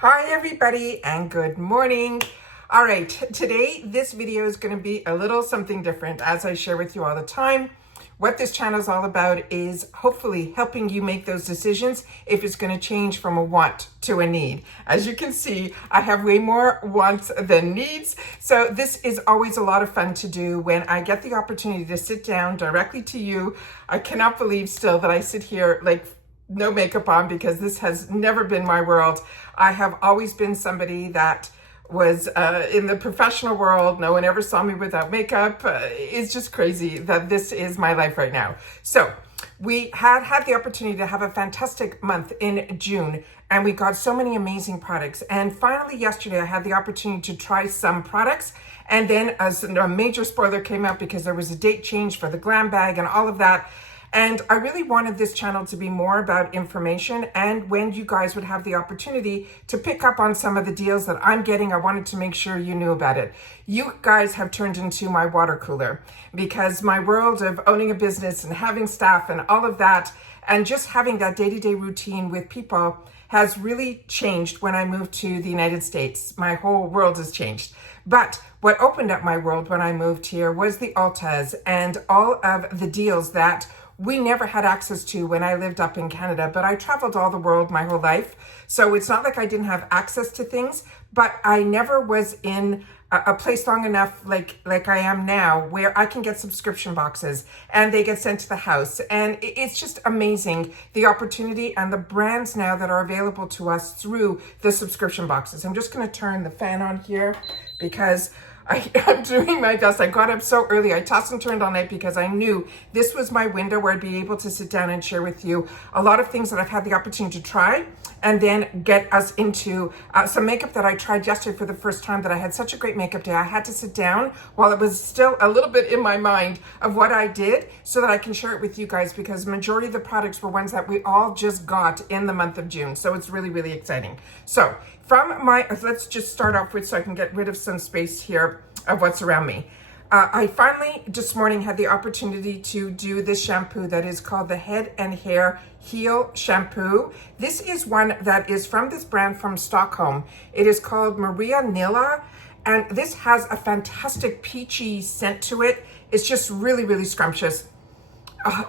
Hi everybody and good morning. All right, today this video is going to be a little something different. As I share with you all the time, what this channel is all about is hopefully helping you make those decisions if it's going to change from a want to a need. As you can see, I have way more wants than needs. So this is always a lot of fun to do when I get the opportunity to sit down directly to you. I cannot believe still that I sit here like no makeup on because this has never been my world. I have always been somebody that was in the professional world. No one ever saw me without makeup. It's just crazy that this is my life right now. So we had the opportunity to have a fantastic month in June, and we got so many amazing products. And finally yesterday I had the opportunity to try some products, and then as a major spoiler came out because there was a date change for the glam bag and all of that. And I really wanted this channel to be more about information, and when you guys would have the opportunity to pick up on some of the deals that I'm getting, I wanted to make sure you knew about it. You guys have turned into my water cooler because my world of owning a business and having staff and all of that, and just having that day-to-day routine with people has really changed when I moved to the United States. My whole world has changed. But what opened up my world when I moved here was the Altas and all of the deals that we never had access to when I lived up in Canada, but I traveled all the world my whole life. So it's not like I didn't have access to things, but I never was in a place long enough like I am now where I can get subscription boxes and they get sent to the house. And it's just amazing, the opportunity and the brands now that are available to us through the subscription boxes. I'm just going to turn the fan on here because I'm doing my best. I got up so early. I tossed and turned all night because I knew this was my window where I'd be able to sit down and share with you a lot of things that I've had the opportunity to try, and then get us into some makeup that I tried yesterday for the first time that I had such a great makeup day. I had to sit down while it was still a little bit in my mind of what I did so that I can share it with you guys, because the majority of the products were ones that we all just got in the month of June. So it's really, really exciting. So let's just start off with, so I can get rid of some space here of what's around me. I finally this morning had the opportunity to do this shampoo that is called the Head and Hair Heal Shampoo. This is one that is from this brand from Stockholm. It is called Maria Nilla, and this has a fantastic peachy scent to it. It's just really, really scrumptious.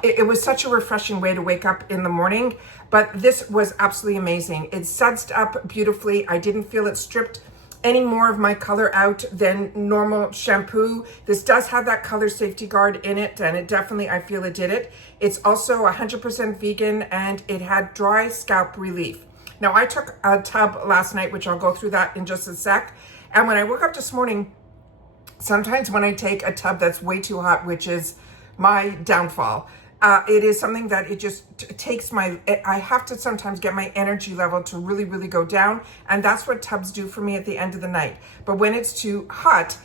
It was such a refreshing way to wake up in the morning, but this was absolutely amazing. It sudsed up beautifully. I didn't feel it stripped any more of my color out than normal shampoo. This does have that color safety guard in it, and it definitely, I feel it did it. It's also 100% vegan, and it had dry scalp relief. Now, I took a tub last night, which I'll go through that in just a sec. And when I woke up this morning, sometimes when I take a tub that's way too hot, which is my downfall, it is something that it just takes I have to sometimes get my energy level to really, really go down. And that's what tubs do for me at the end of the night. But when it's too hot,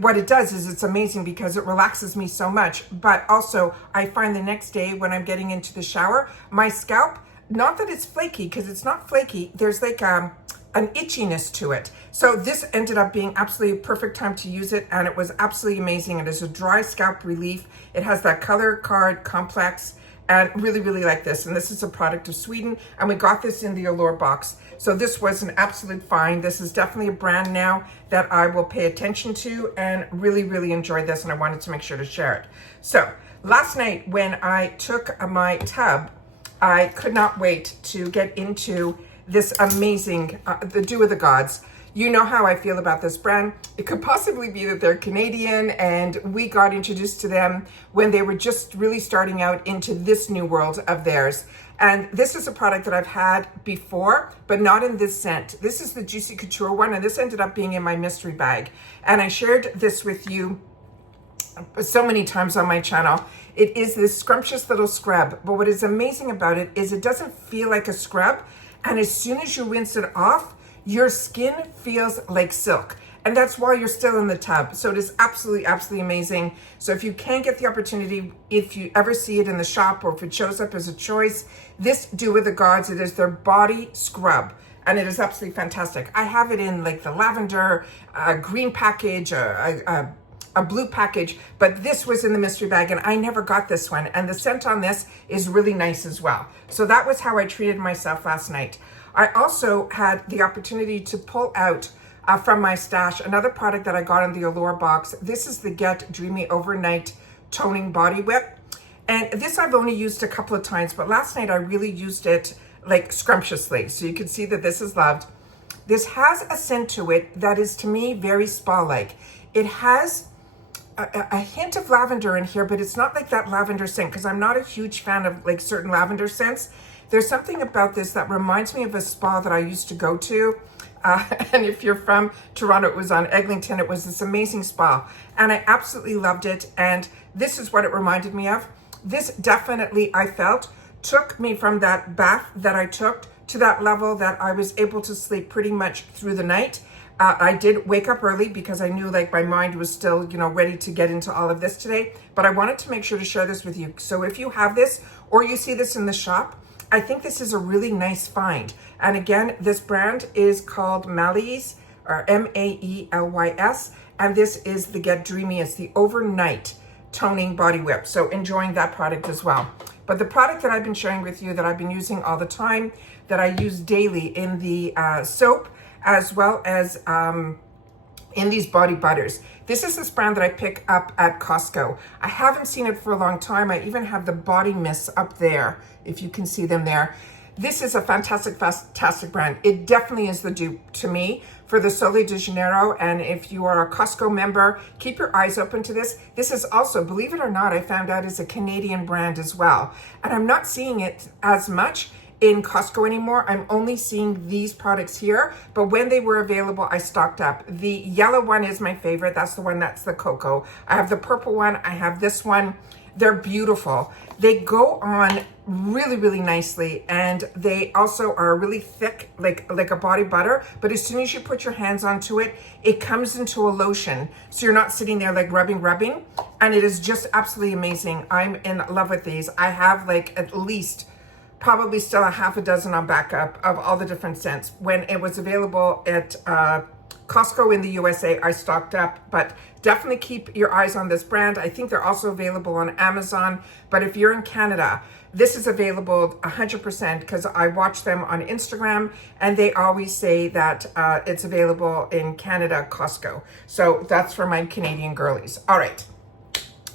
what it does is it's amazing because it relaxes me so much. But also I find the next day when I'm getting into the shower, my scalp, not that it's flaky, because it's not flaky. There's like an itchiness to it. So this ended up being absolutely a perfect time to use it, and it was absolutely amazing. It is a dry scalp relief. It has that color card complex, and really, really like this. And this is a product of Sweden, and we got this in the Allure box. So this was an absolute find. This is definitely a brand now that I will pay attention to and really, really enjoy this, and I wanted to make sure to share it. So last night when I took my tub, I could not wait to get into this amazing, the Dew of the Gods. You know how I feel about this brand. It could possibly be that they're Canadian, and we got introduced to them when they were just really starting out into this new world of theirs. And this is a product that I've had before, but not in this scent. This is the Juicy Couture one, and this ended up being in my mystery bag. And I shared this with you so many times on my channel. It is this scrumptious little scrub, but what is amazing about it is it doesn't feel like a scrub. And as soon as you rinse it off, your skin feels like silk. And that's while you're still in the tub. So it is absolutely, absolutely amazing. So if you can get the opportunity, if you ever see it in the shop or if it shows up as a choice, this Dew with the Gods, it is their body scrub. And it is absolutely fantastic. I have it in like the lavender, green package, a blue package, but this was in the mystery bag and I never got this one. And the scent on this is really nice as well. So that was how I treated myself last night. I also had the opportunity to pull out from my stash another product that I got in the Allure box. This is the Get Dreamy Overnight Toning Body Whip. And this I've only used a couple of times, but last night I really used it like scrumptiously. So you can see that this is loved. This has a scent to it that is, to me, very spa-like. It has a hint of lavender in here, but it's not like that lavender scent, because I'm not a huge fan of like certain lavender scents. There's something about this that reminds me of a spa that I used to go to. And if you're from Toronto, it was on Eglinton. It was this amazing spa, and I absolutely loved it. And this is what it reminded me of. This definitely, I felt, took me from that bath that I took to that level that I was able to sleep pretty much through the night. I did wake up early because I knew like my mind was still, ready to get into all of this today. But I wanted to make sure to share this with you. So if you have this or you see this in the shop, I think this is a really nice find. And again, this brand is called Maelys, or Maelys. And this is the Get Dreamy. It's the Overnight Toning Body Whip. So enjoying that product as well. But the product that I've been sharing with you that I've been using all the time, that I use daily in the soap, as well as in these body butters. This is this brand that I pick up at Costco. I haven't seen it for a long time. I even have the body mists up there, if you can see them there. This is a fantastic brand. It definitely is the dupe to me for the Sole de Janeiro. And if you are a Costco member, keep your eyes open to this. This is also, believe it or not, I found out is a Canadian brand as well. And I'm not seeing it as much in Costco anymore. I'm only seeing these products here, but when they were available, I stocked up. The yellow one is my favorite. That's the one that's the cocoa. I have the purple one. I have this one. They're beautiful. They go on really, really nicely, and they also are really thick, like a body butter, but as soon as you put your hands onto it, it comes into a lotion. So you're not sitting there like rubbing, and it is just absolutely amazing. I'm in love with these. I have like at least probably still a half a dozen on backup of all the different scents. When it was available at Costco in the USA, I stocked up, but definitely keep your eyes on this brand. I think they're also available on Amazon, but if you're in Canada, this is available 100% because I watch them on Instagram and they always say that it's available in Canada, Costco. So that's for my Canadian girlies. All right.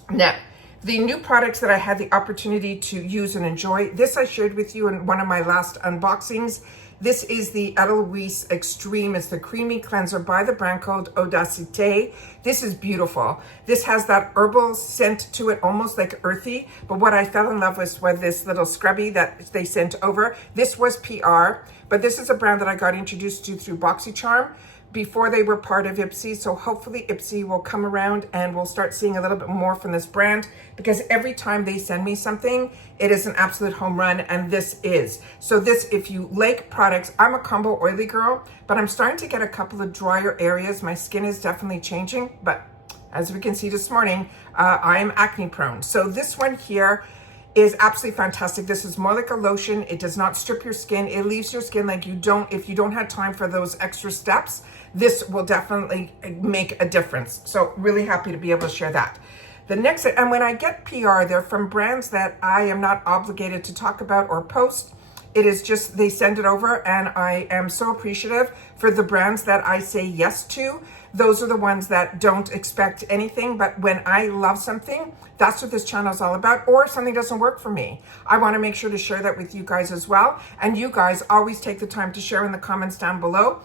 Now, the new products that I had the opportunity to use and enjoy, this I shared with you in one of my last unboxings. This is the Edelweiss Extreme. It's the creamy cleanser by the brand called Audacité. This is beautiful. This has that herbal scent to it, almost like earthy. But what I fell in love with was this little scrubby that they sent over. This was PR, but this is a brand that I got introduced to through Boxycharm before they were part of IPSY. So hopefully IPSY will come around and we'll start seeing a little bit more from this brand, because every time they send me something, it is an absolute home run, and this is. So this, if you like products, I'm a combo oily girl, but I'm starting to get a couple of drier areas. My skin is definitely changing, but as we can see this morning, I am acne prone. So this one here is absolutely fantastic. This is more like a lotion. It does not strip your skin. It leaves your skin like if you don't have time for those extra steps, this will definitely make a difference. So really happy to be able to share that. The next, and when I get PR, they're from brands that I am not obligated to talk about or post. It is just, they send it over, and I am so appreciative for the brands that I say yes to. Those are the ones that don't expect anything, but when I love something, that's what this channel is all about. Or if something doesn't work for me, I want to make sure to share that with you guys as well. And you guys always take the time to share in the comments down below,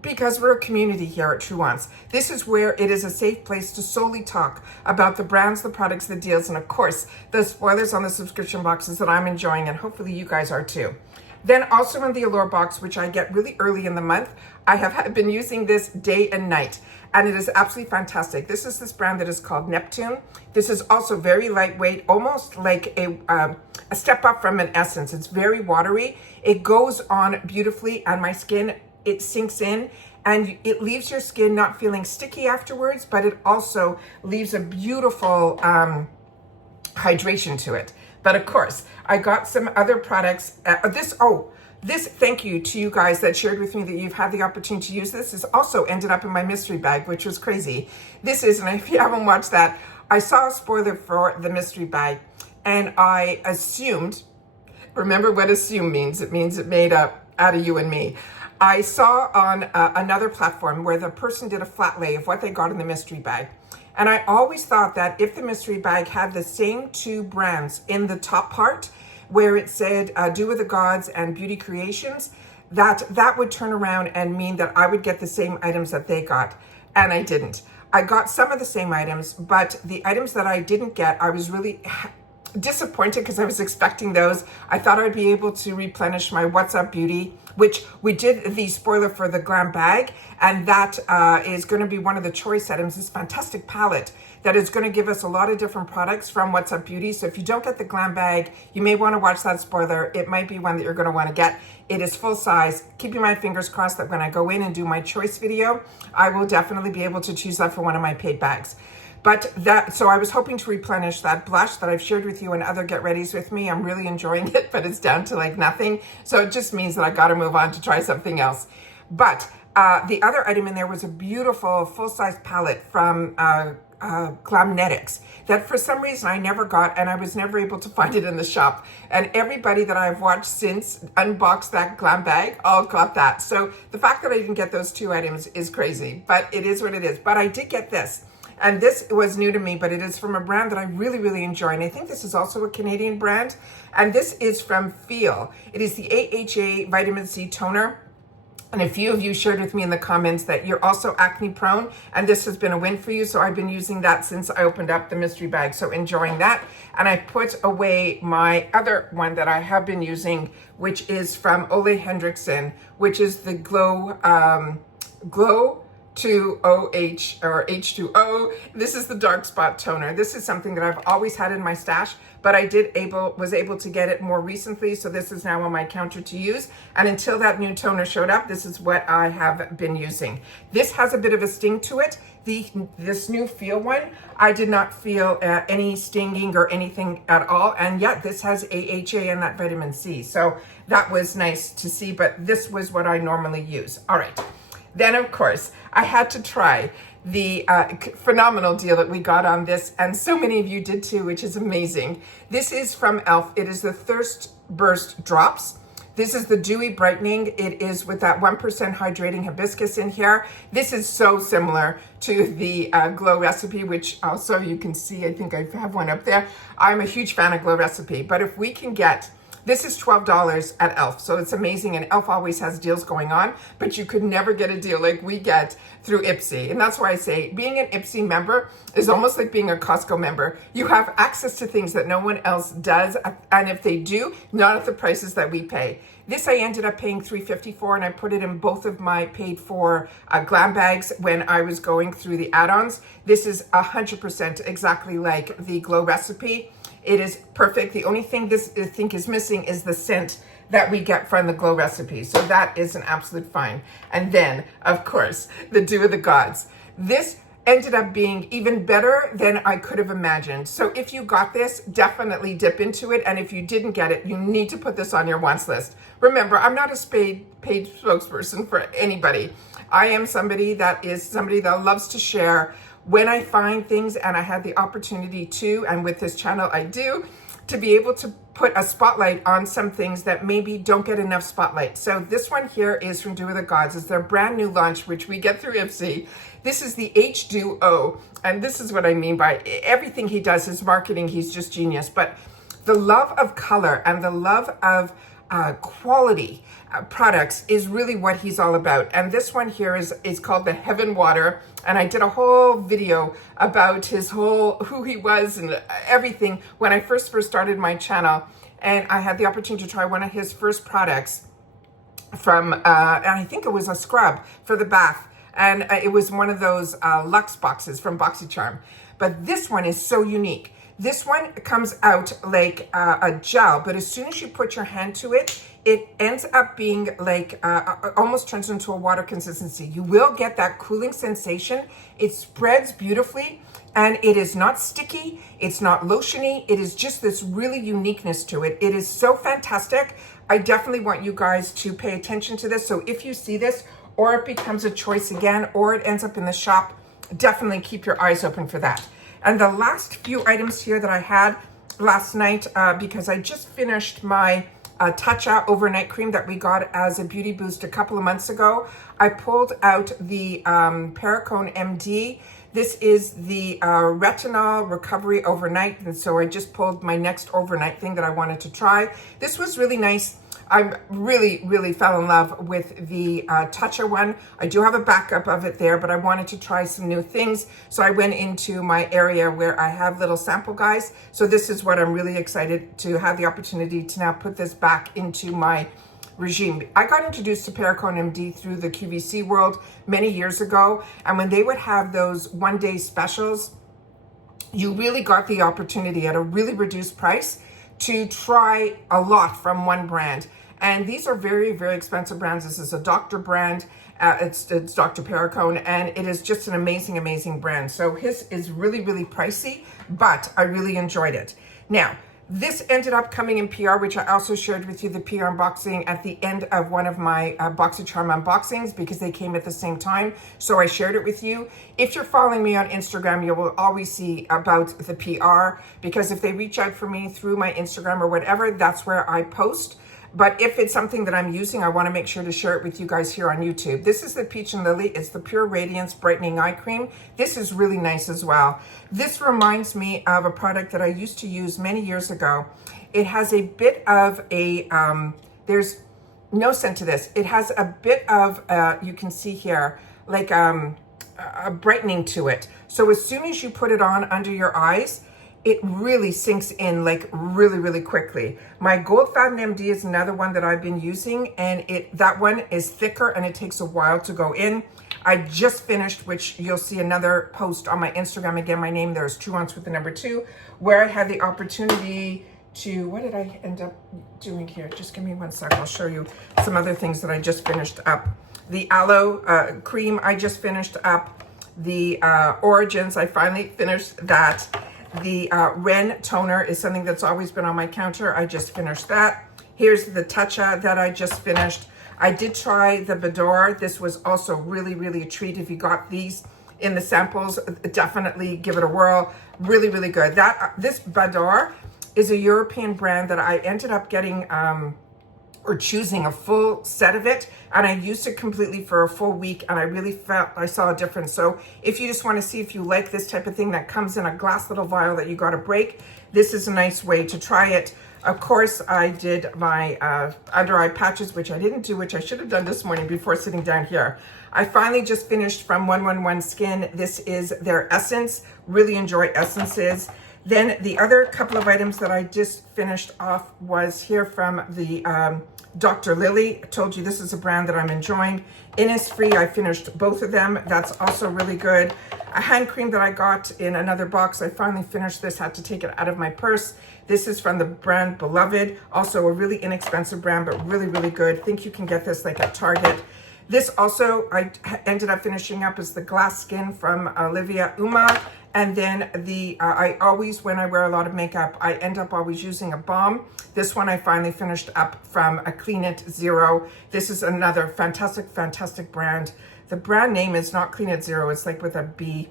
because we're a community here at Truewants. This is where it is a safe place to solely talk about the brands, the products, the deals, and of course, the spoilers on the subscription boxes that I'm enjoying, and hopefully you guys are too. Then also in the Allure box, which I get really early in the month, I have been using this day and night, and it is absolutely fantastic. This is this brand that is called Neptune. This is also very lightweight, almost like a step up from an Essence. It's very watery. It goes on beautifully on my skin. It sinks in and it leaves your skin not feeling sticky afterwards, but it also leaves a beautiful hydration to it. But of course, I got some other products. This thank you to you guys that shared with me that you've had the opportunity to use this. This also ended up in my mystery bag, which was crazy. This is, and if you haven't watched that, I saw a spoiler for the mystery bag and I assumed, remember what assume means. It means it made up. out of you and me. I saw on another platform where the person did a flat lay of what they got in the mystery bag. And I always thought that if the mystery bag had the same two brands in the top part, where it said Do With The Gods and Beauty Creations, that would turn around and mean that I would get the same items that they got. And I didn't. I got some of the same items, but the items that I didn't get, I was really disappointed because I was expecting those. I thought I'd be able to replenish my What's Up Beauty, which we did the spoiler for the glam bag, and that is going to be one of the choice items, this fantastic palette that is going to give us a lot of different products from What's Up Beauty. So if you don't get the glam bag, you may want to watch that spoiler. It might be one that you're going to want to get. It is full size. Keeping my fingers crossed that when I go in and do my choice video, I will definitely be able to choose that for one of my paid bags. But so I was hoping to replenish that blush that I've shared with you and other get readies with me. I'm really enjoying it, but it's down to like nothing. So it just means that I got to move on to try something else. But the other item in there was a beautiful full-size palette from Glamnetics that for some reason I never got, and I was never able to find it in the shop. And everybody that I've watched since unboxed that glam bag all got that. So the fact that I didn't get those two items is crazy, but it is what it is. But I did get this. And this was new to me, but it is from a brand that I really, really enjoy. And I think this is also a Canadian brand. And this is from Feel. It is the AHA Vitamin C Toner. And a few of you shared with me in the comments that you're also acne prone, and this has been a win for you. So I've been using that since I opened up the mystery bag. So enjoying that. And I put away my other one that I have been using, which is from Ole Henriksen, which is the Glow to OH or H2O. This is the dark spot toner. This is something that I've always had in my stash, but I was able to get it more recently. So this is now on my counter to use. And until that new toner showed up, this is what I have been using. This has a bit of a sting to it. This new Feel one, I did not feel any stinging or anything at all. And yet this has AHA and that vitamin C. So that was nice to see, but this was what I normally use. All right. Then, of course, I had to try the phenomenal deal that we got on this, and so many of you did too, which is amazing. This is from e.l.f. It is the Thirst Burst Drops. This is the Dewy Brightening. It is with that 1% hydrating hibiscus in here. This is so similar to the Glow Recipe, which also you can see, I think I have one up there. I'm a huge fan of Glow Recipe, but if we can get this is $12 at e.l.f. So it's amazing. And e.l.f. always has deals going on, but you could never get a deal like we get through IPSY. And that's why I say being an IPSY member is almost like being a Costco member. You have access to things that no one else does. And if they do, not at the prices that we pay. This I ended up paying $3.50 for, and I put it in both of my paid for glam bags when I was going through the add-ons. This is 100% exactly like the Glow Recipe. It is perfect. The only thing this I think is missing is the scent that we get from the Glow Recipe. So that is an absolute fine. And then, of course, the Dew of the Gods. This ended up being even better than I could have imagined. So if you got this, definitely dip into it. And if you didn't get it, you need to put this on your wants list. Remember, I'm not a paid spokesperson for anybody. I am somebody that loves to share when I find things, and I had the opportunity to, and with this channel I do, to be able to put a spotlight on some things that maybe don't get enough spotlight. So this one here is from Dew of the Gods. It's their brand new launch, which we get through IPSY. This is the H2O, and this is what I mean by everything he does, his marketing, he's just genius. But the love of color and the love of quality products is really what he's all about. And this one here is called the Heaven Water. And I did a whole video about who he was and everything when I first started my channel. And I had the opportunity to try one of his first products from, and I think it was a scrub for the bath. And it was one of those Luxe boxes from Boxycharm. But this one is so unique. This one comes out like a gel, but as soon as you put your hand to it, it ends up being like, almost turns into a water consistency. You will get that cooling sensation. It spreads beautifully, and it is not sticky. It's not lotiony. It is just this really uniqueness to it. It is so fantastic. I definitely want you guys to pay attention to this. So if you see this, or it becomes a choice again, or it ends up in the shop, definitely keep your eyes open for that. And the last few items here that I had last night, because I just finished my Tatcha overnight cream that we got as a beauty boost a couple of months ago. I pulled out the Paracone MD. This is the retinol recovery overnight, and so I just pulled my next overnight thing that I wanted to try. This was really nice. I really fell in love with the Tatcha one. I do have a backup of it there, but I wanted to try some new things. So I went into my area where I have little sample guys. So this is what I'm really excited to have the opportunity to now put this back into my regime. I got introduced to Paracone MD through the QVC world many years ago. And when they would have those one-day specials, you really got the opportunity at a really reduced price to try a lot from one brand. And these are very expensive brands. This is a doctor brand. It's Dr. Paracone, and it is just an amazing brand. So his is really pricey, but I really enjoyed it. Now, this ended up coming in PR, which I also shared with you the PR unboxing at the end of one of my Boxycharm unboxings, because they came at the same time. So I shared it with you. If you're following me on Instagram, you will always see about the PR, because if they reach out for me through my Instagram or whatever, that's where I post. But if it's something that I'm using, I want to make sure to share it with you guys here on YouTube. This is the Peach and Lily. It's the Pure Radiance Brightening Eye Cream. This is really nice as well. This reminds me of a product that I used to use many years ago. It has a bit of a, there's no scent to this. It has a bit of, you can see here, like a brightening to it. So as soon as you put it on under your eyes, it really sinks in like really quickly. My Gold Fountain MD is another one that I've been using, and that one is thicker and it takes a while to go in. I just finished, which you'll see another post on my Instagram. Again, my name there is Truewants with the number 2, where I had the opportunity to, what did I end up doing here? Just give me one sec. I'll show you some other things that I just finished up. The aloe cream, I just finished up. The Origins, I finally finished that. The Ren toner is something that's always been on my counter. I just finished that. Here's the Tatcha that I just finished. I did try the Bador. This was also really a treat. If you got these in the samples, definitely give it a whirl. Really good. This Bador is a European brand that I ended up getting or choosing a full set of it, and I used it completely for a full week, and I really felt I saw a difference. So if you just want to see if you like this type of thing that comes in a glass little vial that you got to break, this is a nice way to try it. Of course, I did my under eye patches, which I didn't do, which I should have done this morning before sitting down here. I finally just finished from 111 Skin. This is their Essence. Really enjoy essences. Then the other couple of items that I just finished off was here from the Dr. Lily. I told you this is a brand that I'm enjoying. Innisfree, I finished both of them. That's also really good. A hand cream that I got in another box. I finally finished this, had to take it out of my purse. This is from the brand Beloved. Also a really inexpensive brand, but really good. I think you can get this like at Target. This also, I ended up finishing up is the Glass Skin from Olivia Uma. And then I always, when I wear a lot of makeup, I end up always using a balm. This one I finally finished up from a Clean It Zero. This is another fantastic brand. The brand name is not Clean It Zero. It's like with a B,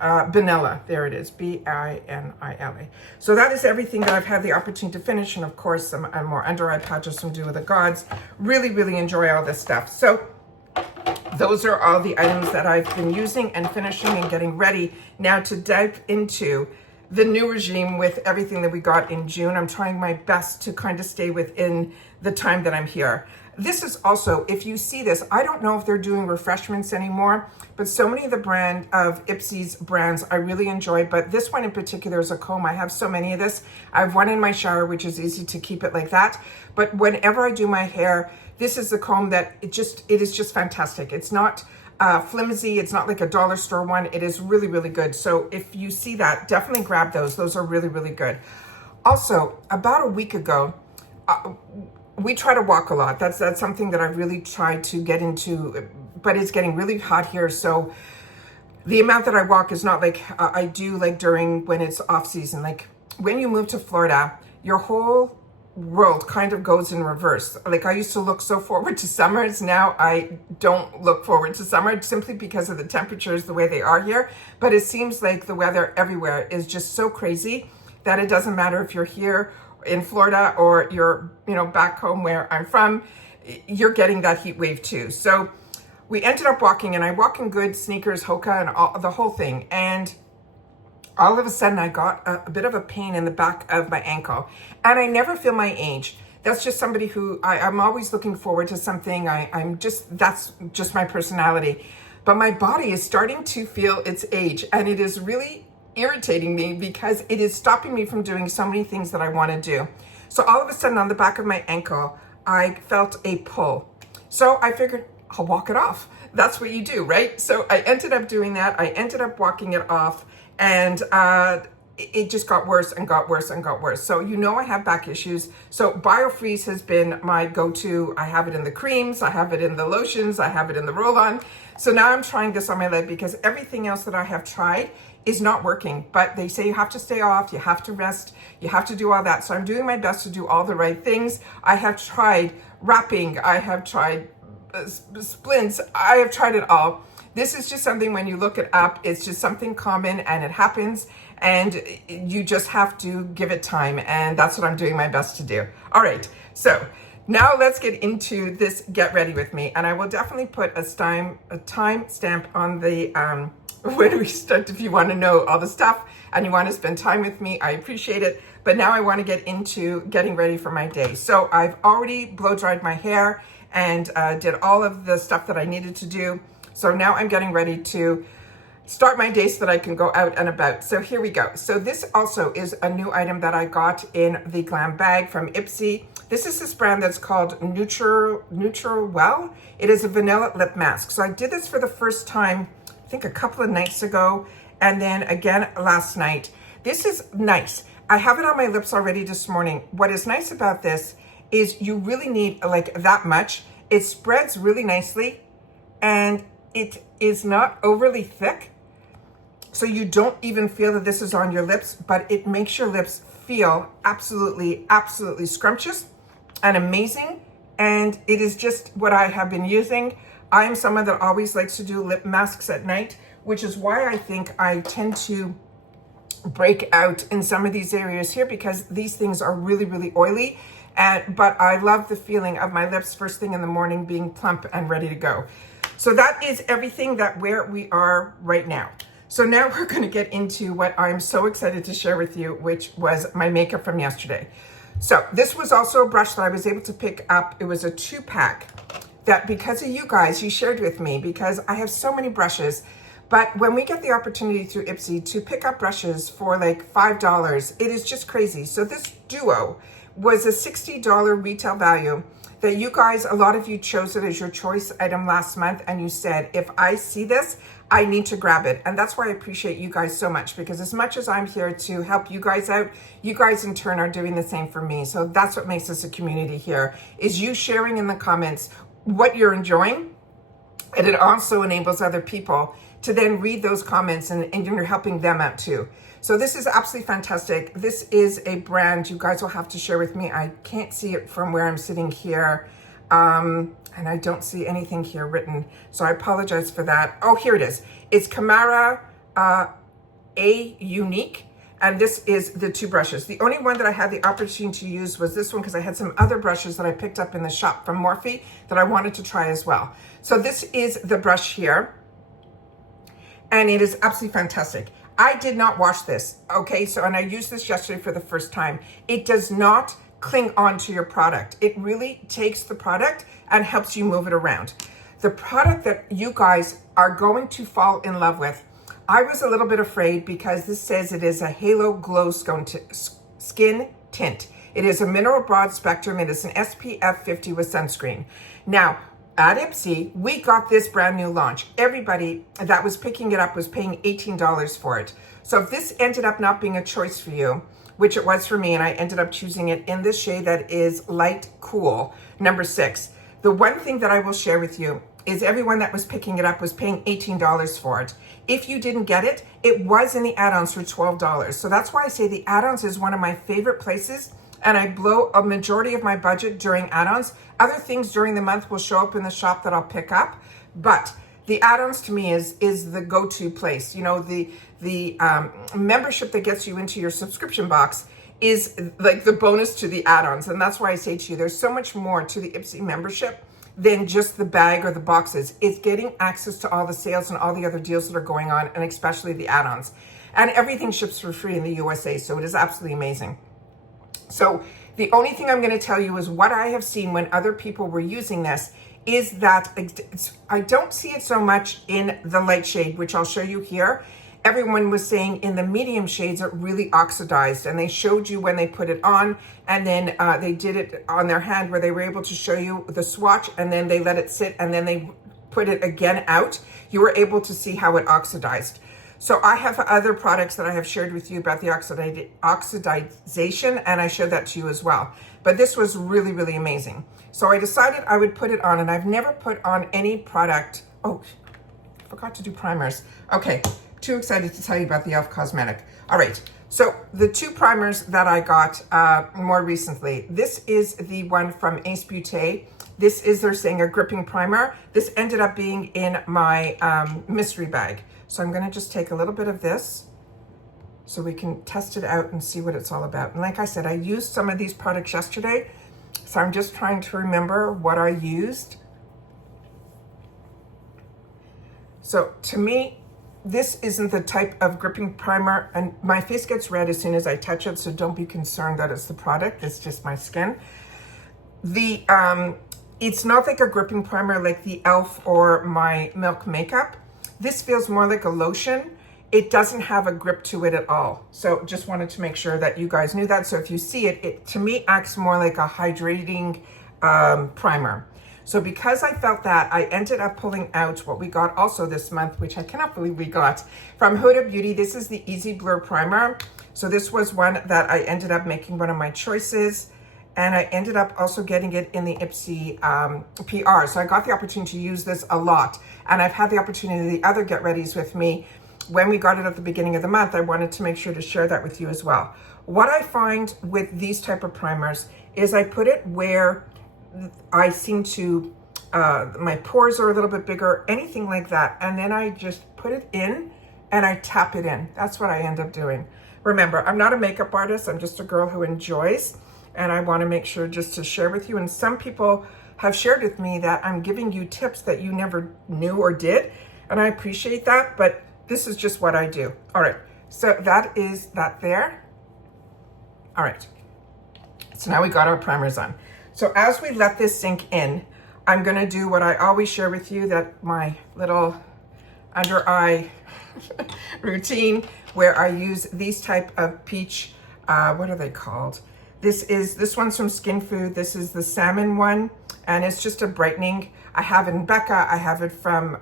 Binilla. There it is, Binila. So that is everything that I've had the opportunity to finish. And of course, some more under eye patches from Do With The Gods. Really enjoy all this stuff. So those are all the items that I've been using and finishing and getting ready now to dive into the new regime with everything that we got in June. I'm trying my best to kind of stay within the time that I'm here. This is also, if you see this, I don't know if they're doing refreshments anymore, but so many of the brand of IPSY's brands I really enjoy, but this one in particular is a comb. I have so many of this. I have one in my shower, which is easy to keep it like that. But whenever I do my hair, this is the comb that it is just fantastic. It's not flimsy. It's not like a dollar store one. It is really good. So if you see that, definitely grab those. Those are really good. Also, about a week ago, we try to walk a lot. That's something that I really tried to get into, but it's getting really hot here. So the amount that I walk is not like I do like during when it's off season. Like when you move to Florida, your whole world kind of goes in reverse. Like I used to look so forward to summers. Now I don't look forward to summer simply because of the temperatures the way they are here. But it seems like the weather everywhere is just so crazy that it doesn't matter if you're here in Florida or you're, back home where I'm from, you're getting that heat wave too. So we ended up walking, and I walk in good sneakers, Hoka, and the whole thing. And all of a sudden I got a bit of a pain in the back of my ankle, and I never feel my age. That's just somebody who I'm always looking forward to something. That's just my personality. But my body is starting to feel its age, and it is really irritating me because it is stopping me from doing so many things that I want to do. So all of a sudden on the back of my ankle, I felt a pull. So I figured I'll walk it off. That's what you do, right? So I ended up doing that. I ended up walking it off, and it just got worse and got worse and got worse. So I have back issues. So BioFreeze has been my go-to. I have it in the creams, I have it in the lotions, I have it in the roll-on. So now I'm trying this on my leg because everything else that I have tried is not working. But they say you have to stay off, you have to rest, you have to do all that. So I'm doing my best to do all the right things. I have tried wrapping, I have tried splints, I have tried it all. This is just something, when you look it up, it's just something common and it happens, and you just have to give it time, and that's what I'm doing my best to do. All right, so now let's get into this Get Ready With Me, and I will definitely put a time stamp on the when we start. If you want to know all the stuff and you want to spend time with me, I appreciate it. But now I want to get into getting ready for my day. So I've already blow dried my hair and did all of the stuff that I needed to do. So now I'm getting ready to start my day so that I can go out and about. So here we go. So this also is a new item that I got in the Glam bag from IPSY. This is this brand that's called Neutral Well. It is a vanilla lip mask. So I did this for the first time, I think a couple of nights ago, and then again last night. This is nice. I have it on my lips already this morning. What is nice about this is you really need like that much. It spreads really nicely, and it is not overly thick, so you don't even feel that this is on your lips, but it makes your lips feel absolutely, absolutely scrumptious and amazing. And it is just what I have been using. I am someone that always likes to do lip masks at night, which is why I think I tend to break out in some of these areas here, because these things are really, really oily. But I love the feeling of my lips first thing in the morning being plump and ready to go. So that is everything where we are right now. So now we're going to get into what I'm so excited to share with you, which was my makeup from yesterday. So this was also a brush that I was able to pick up. It was a 2-pack that, because of you guys, you shared with me, because I have so many brushes. But when we get the opportunity through IPSY to pick up brushes for like $5, it is just crazy. So this duo was a $60 retail value that you guys, a lot of you chose it as your choice item last month, and you said, if I see this, I need to grab it. And that's why I appreciate you guys so much, because as much as I'm here to help you guys out, you guys in turn are doing the same for me. So that's what makes us a community here, is you sharing in the comments what you're enjoying. And it also enables other people to then read those comments, and you're helping them out too. So this is absolutely fantastic. This is a brand you guys will have to share with me. I can't see it from where I'm sitting here. And I don't see anything here written. So I apologize for that. Oh, here it is. It's Camara A Unique. And this is the 2 brushes. The only one that I had the opportunity to use was this one, because I had some other brushes that I picked up in the shop from Morphe that I wanted to try as well. So this is the brush here, and it is absolutely fantastic. I did not wash this, okay? So, and I used this yesterday for the first time. It does not cling on to your product. It really takes the product and helps you move it around. The product that you guys are going to fall in love with, I was a little bit afraid because this says it is a Halo Glow Skin Tint. It is a mineral broad spectrum. It is an SPF 50 with sunscreen. Now, at IPSY, we got this brand new launch. Everybody that was picking it up was paying $18 for it. So if this ended up not being a choice for you, which it was for me, and I ended up choosing it in this shade that is Light Cool, number 6. The one thing that I will share with you is everyone that was picking it up was paying $18 for it. If you didn't get it, it was in the add-ons for $12. So that's why I say the add-ons is one of my favorite places, and I blow a majority of my budget during add-ons. Other things during the month will show up in the shop that I'll pick up, but the add-ons to me is the go-to place. You know, the membership that gets you into your subscription box is like the bonus to the add-ons. And that's why I say to you, there's so much more to the IPSY membership than just the bag or the boxes. It's getting access to all the sales and all the other deals that are going on, and especially the add-ons. And everything ships for free in the USA, so it is absolutely amazing. So the only thing I'm going to tell you is what I have seen when other people were using this is that I don't see it so much in the light shade, which I'll show you here. Everyone was saying in the medium shades it really oxidized, and they showed you when they put it on, and then they did it on their hand where they were able to show you the swatch, and then they let it sit, and then they put it again out. You were able to see how it oxidized. So I have other products that I have shared with you about the oxidization, and I showed that to you as well. But this was really, really amazing. So I decided I would put it on, and I've never put on any product. Oh, forgot to do primers. Okay, too excited to tell you about the e.l.f. cosmetic. All right, so the two primers that I got more recently, this is the one from Ace Beauté. This is, they're saying, a gripping primer. This ended up being in my mystery bag. So I'm gonna just take a little bit of this so we can test it out and see what it's all about. And like I said, I used some of these products yesterday, so I'm just trying to remember what I used. So to me, this isn't the type of gripping primer, and my face gets red as soon as I touch it, so don't be concerned that it's the product, it's just my skin. It's not like a gripping primer like the e.l.f. or my Milk makeup. This feels more like a lotion. It doesn't have a grip to it at all. So just wanted to make sure that you guys knew that. So if you see it, it to me acts more like a hydrating primer. So because I felt that, I ended up pulling out what we got also this month, which I cannot believe we got, from Huda Beauty. This is the Easy Blur Primer. So this was one that I ended up making one of my choices. And I ended up also getting it in the IPSY PR. So I got the opportunity to use this a lot. And I've had the opportunity, the other Get Readies with me, when we got it at the beginning of the month, I wanted to make sure to share that with you as well. What I find with these type of primers is I put it where I seem to, my pores are a little bit bigger, anything like that. And then I just put it in and I tap it in. That's what I end up doing. Remember, I'm not a makeup artist. I'm just a girl who enjoys. And I want to make sure just to share with you. And some people have shared with me that I'm giving you tips that you never knew or did. And I appreciate that, but this is just what I do. All right, so that is that there. All right, so now we got our primers on. So as we let this sink in, I'm gonna do what I always share with you, that my little under eye routine, where I use these type of peach, what are they called? This one's from Skin Food. This is the salmon one, and it's just a brightening. I have it in Becca. I have it from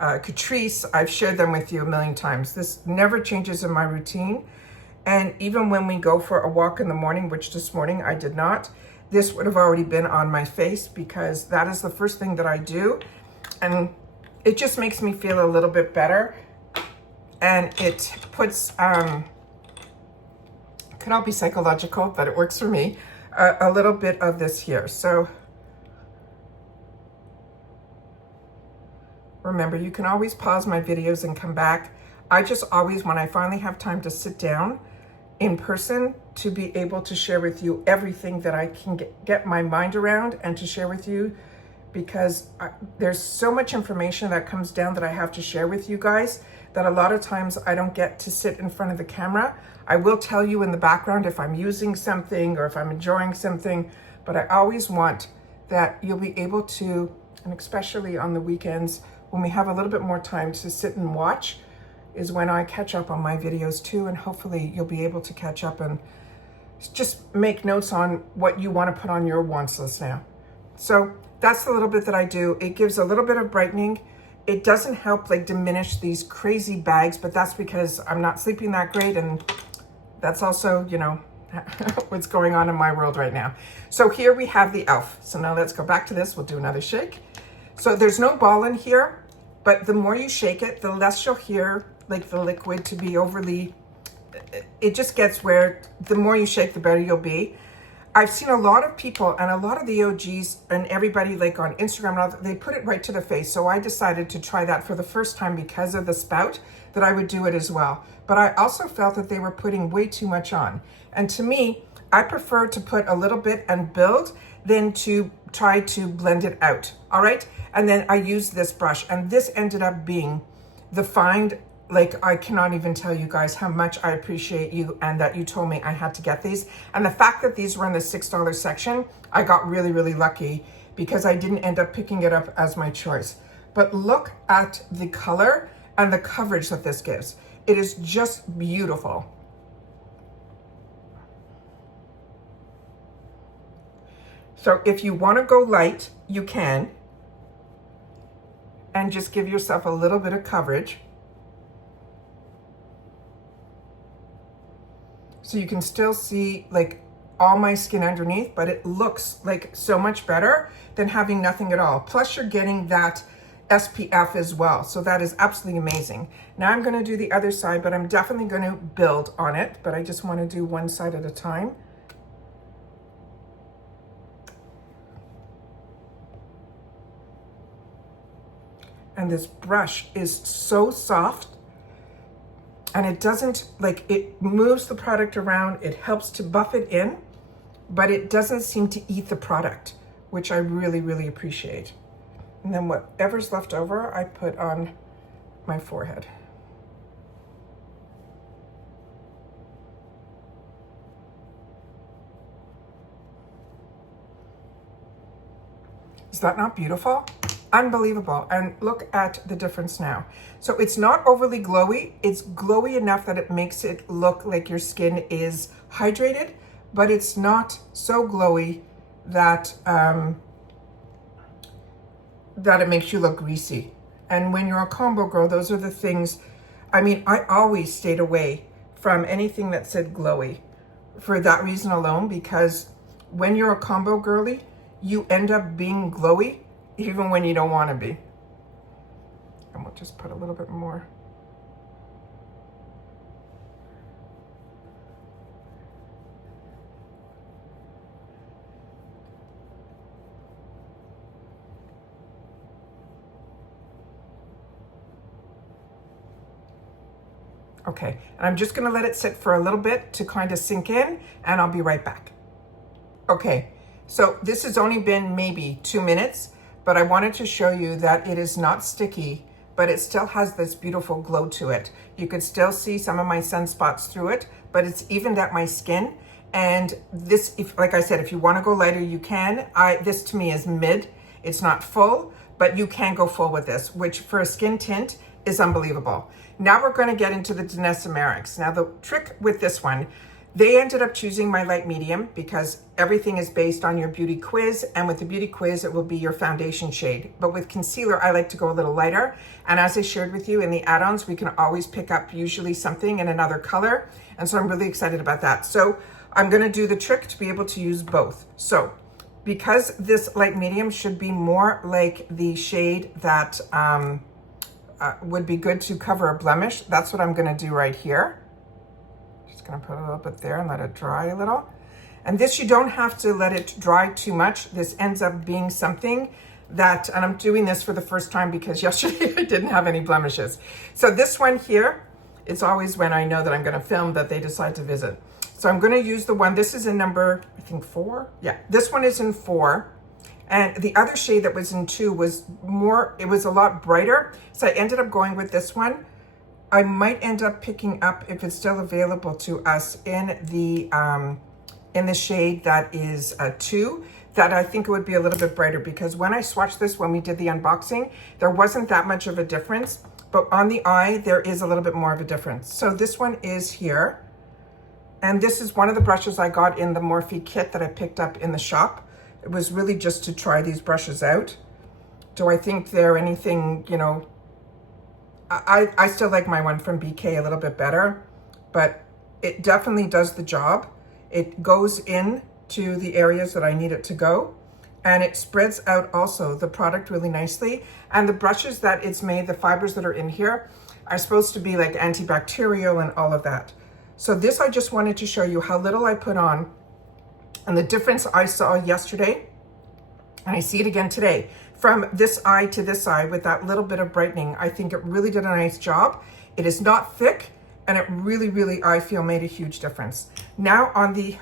Catrice. I've shared them with you a million times. This never changes in my routine. And even when we go for a walk in the morning, which this morning I did not, this would have already been on my face because that is the first thing that I do. And it just makes me feel a little bit better. And it puts, could all be psychological, but it works for me, a little bit of this here. So remember, you can always pause my videos and come back. I just always, when I finally have time to sit down in person, to be able to share with you everything that I can get my mind around and to share with you, because there's so much information that comes down that I have to share with you guys that a lot of times I don't get to sit in front of the camera. I will tell you in the background if I'm using something or if I'm enjoying something, but I always want that you'll be able to, and especially on the weekends when we have a little bit more time to sit and watch, is when I catch up on my videos too, and hopefully you'll be able to catch up and just make notes on what you want to put on your wants list now. So that's the little bit that I do. It gives a little bit of brightening. It doesn't help like diminish these crazy bags, but that's because I'm not sleeping that great, and that's also, you know, what's going on in my world right now. So here we have the e.l.f. So now let's go back to this. We'll do another shake. So there's no ball in here, but the more you shake it, the less you'll hear like the liquid to be overly, it just gets where the more you shake, the better you'll be. I've seen a lot of people and a lot of the OGs and everybody like on Instagram, and all that, they put it right to the face. So I decided to try that for the first time because of the spout, that I would do it as well. But I also felt that they were putting way too much on. And to me, I prefer to put a little bit and build than to try to blend it out, all right? And then I used this brush, and this ended up being the find. Like, I cannot even tell you guys how much I appreciate you and that you told me I had to get these. And the fact that these were in the $6 section, I got really, really lucky because I didn't end up picking it up as my choice. But look at the color and the coverage that this gives. It is just beautiful. So if you want to go light, you can. And just give yourself a little bit of coverage. So you can still see like all my skin underneath, but it looks like so much better than having nothing at all. Plus you're getting that SPF as well. So that is absolutely amazing. Now I'm gonna do the other side, but I'm definitely gonna build on it, but I just wanna do one side at a time. And this brush is so soft. And it doesn't, like, it moves the product around, it helps to buff it in, but it doesn't seem to eat the product, which I really, really appreciate. And then whatever's left over, I put on my forehead. Is that not beautiful? Unbelievable. And look at the difference now. So it's not overly glowy. It's glowy enough that it makes it look like your skin is hydrated, but it's not so glowy that that it makes you look greasy. And when you're a combo girl, those are the things. I mean, I always stayed away from anything that said glowy for that reason alone, because when you're a combo girly, you end up being glowy even when you don't want to be. And we'll just put a little bit more. Okay, and I'm just gonna let it sit for a little bit to kind of sink in, and I'll be right back. Okay, so this has only been maybe 2 minutes, but I wanted to show you that it is not sticky, but it still has this beautiful glow to it. You could still see some of my sunspots through it, but it's evened out my skin. And this, like I said, if you want to go lighter, you can. This to me is mid. It's not full, but you can go full with this, which for a skin tint is unbelievable. Now we're going to get into the Denesamerics. Now the trick with this one, they ended up choosing my light medium because everything is based on your beauty quiz, and with the beauty quiz it will be your foundation shade. But with concealer I like to go a little lighter, and as I shared with you in the add-ons, we can always pick up usually something in another color, and so I'm really excited about that. So I'm going to do the trick to be able to use both. So because this light medium should be more like the shade that would be good to cover a blemish, that's what I'm going to do right here. Gonna put a little bit there and let it dry a little. And this, you don't have to let it dry too much. This ends up being something that, and I'm doing this for the first time because yesterday I didn't have any blemishes. So this one here, it's always when I know that I'm gonna film that they decide to visit. So I'm gonna use the one, this is in number, I think 4. Yeah, this one is in 4. And the other shade that was in 2 was more, it was a lot brighter. So I ended up going with this one. I might end up picking up, if it's still available to us, in the shade that is 2, that I think it would be a little bit brighter, because when I swatched this, when we did the unboxing, there wasn't that much of a difference, but on the eye, there is a little bit more of a difference. So this one is here, and this is one of the brushes I got in the Morphe kit that I picked up in the shop. It was really just to try these brushes out. Do I think they're anything, you know, I still like my one from BK a little bit better, but it definitely does the job. It goes in to the areas that I need it to go, and it spreads out also the product really nicely. And the brushes that it's made, the fibers that are in here, are supposed to be like antibacterial and all of that. So this, I just wanted to show you how little I put on And the difference I saw yesterday, and I see it again today, from this eye to this eye with that little bit of brightening, I think it really did a nice job. It is not thick, and it really, really, I feel, made a huge difference. Now on the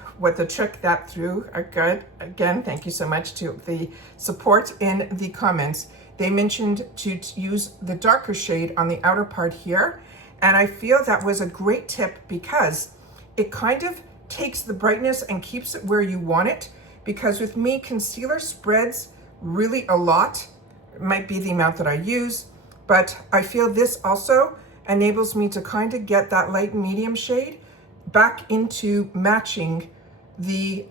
trick that threw, good, again, thank you so much to the support in the comments. They mentioned to use the darker shade on the outer part here. And I feel that was a great tip because it kind of takes the brightness and keeps it where you want it. Because with me, concealer spreads really a lot. It might be the amount that I use, but I feel this also enables me to kind of get that light medium shade back into matching the,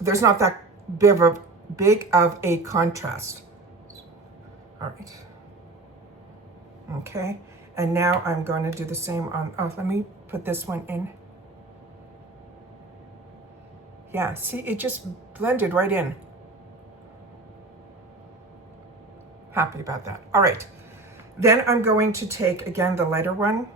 there's not that big of a contrast. All right. Okay. And now I'm going to do the same on, let me put this one in. Yeah, see, it just blended right in. Happy about that. All right. Then I'm going to take, again, the lighter one.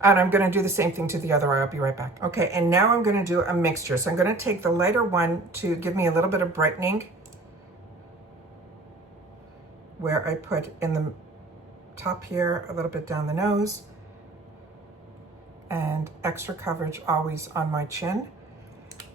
And I'm going to do the same thing to the other eye. I'll be right back. Okay, and now I'm going to do a mixture. So I'm going to take the lighter one to give me a little bit of brightening, where I put in the top here, a little bit down the nose, and extra coverage always on my chin.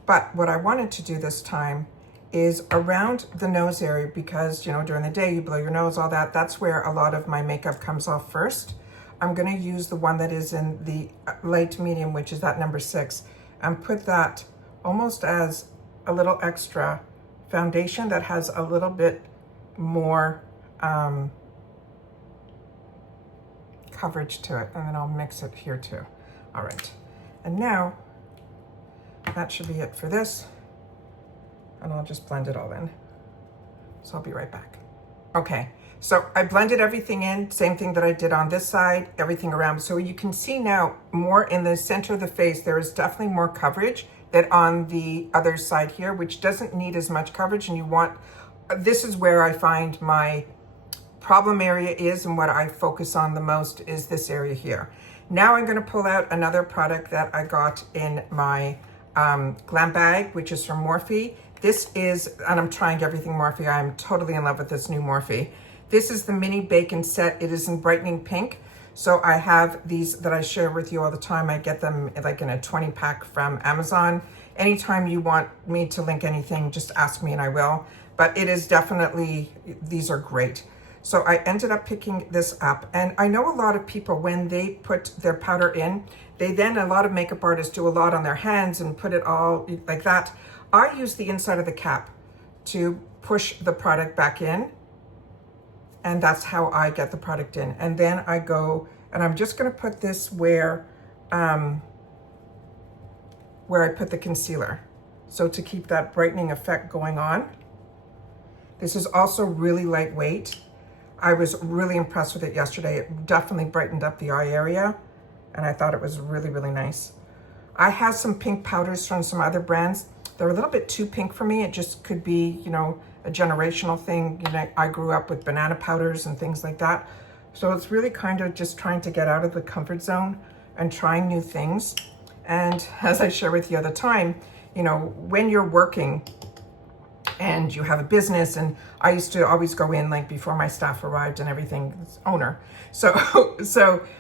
But what I wanted to do this time is around the nose area, because, you know, during the day you blow your nose, all that, that's where a lot of my makeup comes off first. I'm gonna use the one that is in the light medium, which is that number 6, and put that almost as a little extra foundation that has a little bit more coverage to it, and then I'll mix it here too. All right, and now that should be it for this, and I'll just blend it all in. So I'll be right back. Okay, so I blended everything in, same thing that I did on this side, everything around. So you can see now more in the center of the face, there is definitely more coverage than on the other side here, which doesn't need as much coverage. And you want, this is where I find my problem area is, and what I focus on the most is this area here. Now I'm gonna pull out another product that I got in my glam bag, which is from Morphe. This is, and I'm trying everything Morphe. I'm totally in love with this new Morphe. This is the mini bacon set. It is in brightening pink. So I have these that I share with you all the time. I get them like in a 20 pack from Amazon. Anytime you want me to link anything, just ask me and I will. But it is definitely, these are great. So I ended up picking this up. And I know a lot of people, when they put their powder in, they then, a lot of makeup artists do a lot on their hands and put it all like that. I use the inside of the cap to push the product back in. And that's how I get the product in. And then I go, and I'm just gonna put this where I put the concealer. So to keep that brightening effect going on. This is also really lightweight. I was really impressed with it yesterday. It definitely brightened up the eye area, and I thought it was really, really nice. I have some pink powders from some other brands. They're a little bit too pink for me. It just could be, you know, a generational thing. You know, I grew up with banana powders and things like that. So it's really kind of just trying to get out of the comfort zone and trying new things. And as I share with you all the time, you know, when you're working and you have a business, and I used to always go in like before my staff arrived and everything, owner. So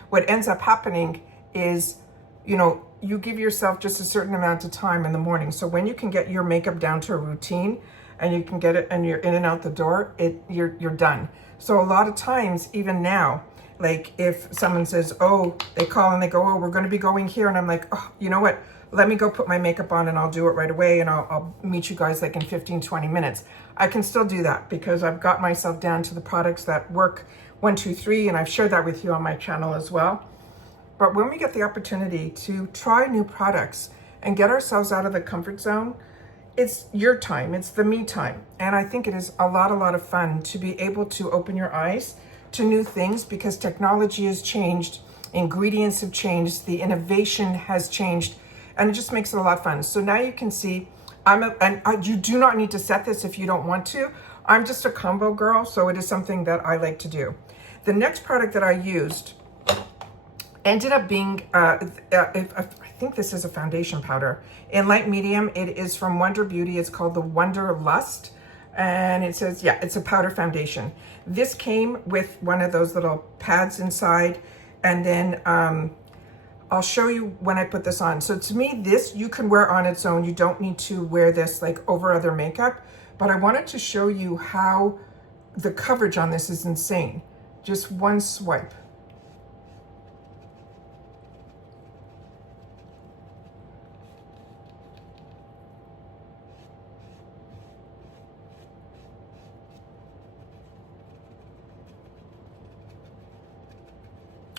what ends up happening is, you know, you give yourself just a certain amount of time in the morning. So when you can get your makeup down to a routine and you can get it and you're in and out the door, you're done. So a lot of times, even now, like if someone says, oh, they call and they go, oh, we're going to be going here. And I'm like, oh, you know what? Let me go put my makeup on and I'll do it right away. And I'll meet you guys like in 15, 20 minutes. I can still do that because I've got myself down to the products that work 1, 2, 3. And I've shared that with you on my channel as well. But when we get the opportunity to try new products and get ourselves out of the comfort zone, it's your time, it's the me time. And I think it is a lot of fun to be able to open your eyes to new things because technology has changed, ingredients have changed, the innovation has changed, and it just makes it a lot of fun. So now you can see, you do not need to set this if you don't want to. I'm just a combo girl, so it is something that I like to do. The next product that I used ended up being, I think this is a foundation powder. In light medium, it is from Wonder Beauty. It's called the Wonder Lust. And it says, yeah, it's a powder foundation. This came with one of those little pads inside. And then I'll show you when I put this on. So to me, this you can wear on its own. You don't need to wear this like over other makeup. But I wanted to show you how the coverage on this is insane. Just one swipe.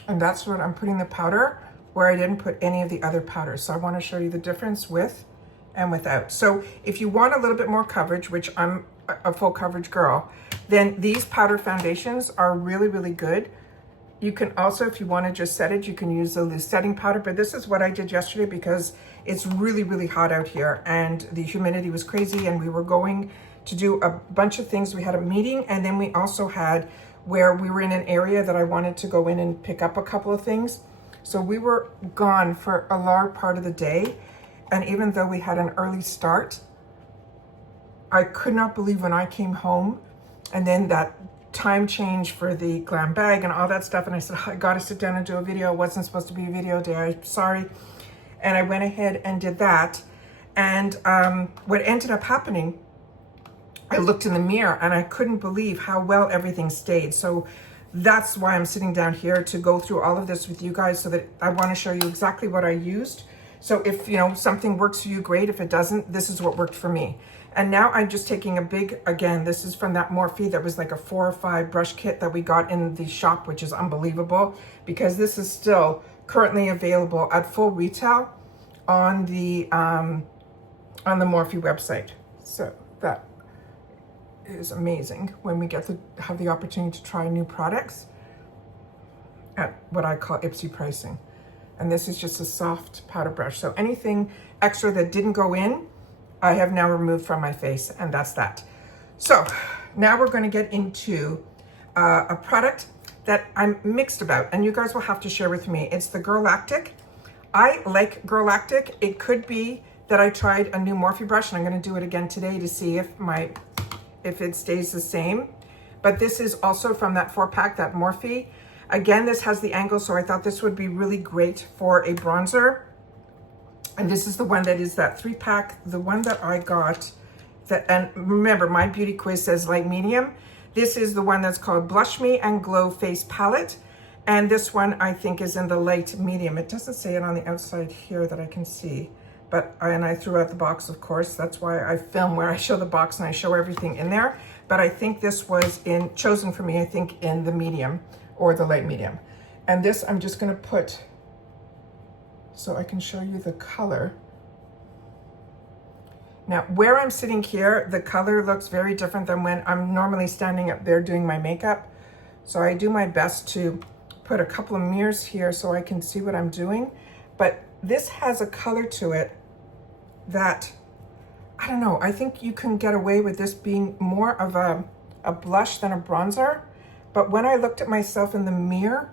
And that's what I'm putting the powder where I didn't put any of the other powders. So I want to show you the difference with and without. So if you want a little bit more coverage, which I'm a full coverage girl, then these powder foundations are really, really good. You can also, if you want to just set it, you can use the loose setting powder, but this is what I did yesterday because it's really, really hot out here and the humidity was crazy and we were going to do a bunch of things. We had a meeting and then we also had where we were in an area that I wanted to go in and pick up a couple of things. So we were gone for a large part of the day. And even though we had an early start, I could not believe when I came home and then that time change for the glam bag and all that stuff. And I said, I got to sit down and do a video. It wasn't supposed to be a video day. I'm sorry. And I went ahead and did that. And what ended up happening, I looked in the mirror and I couldn't believe how well everything stayed. So that's why I'm sitting down here to go through all of this with you guys so that I want to show you exactly what I used. So if, you know, something works for you, great. If it doesn't, this is what worked for me. And now I'm just taking a big, again, this is from that Morphe that was like a 4 or 5 brush kit that we got in the shop, which is unbelievable because this is still currently available at full retail on the Morphe website. So that is amazing when we get to have the opportunity to try new products at what I call IPSY pricing. And this is just a soft powder brush. So anything extra that didn't go in, I have now removed from my face, and that's that. So now we're going to get into a product that I'm mixed about, and you guys will have to share with me. It's the Girlactic. I like Girlactic. It could be that I tried a new Morphe brush, and I'm going to do it again today to see if it stays the same. But this is also from that 4-pack, that Morphe. Again, this has the angle, so I thought this would be really great for a bronzer. And this is the one that is that 3-pack, the one that I got. That, and remember, my beauty quiz says light medium. This is the one that's called Blush Me and Glow Face Palette. And this one I think is in the light medium. It doesn't say it on the outside here that I can see. And I threw out the box, of course. That's why I film where I show the box and I show everything in there. But I think this was chosen for me, I think, in the medium or the light medium. And this I'm just gonna put so I can show you the color. Now, where I'm sitting here, the color looks very different than when I'm normally standing up there doing my makeup. So I do my best to put a couple of mirrors here so I can see what I'm doing. But this has a color to it that, I don't know, I think you can get away with this being more of a blush than a bronzer. But when I looked at myself in the mirror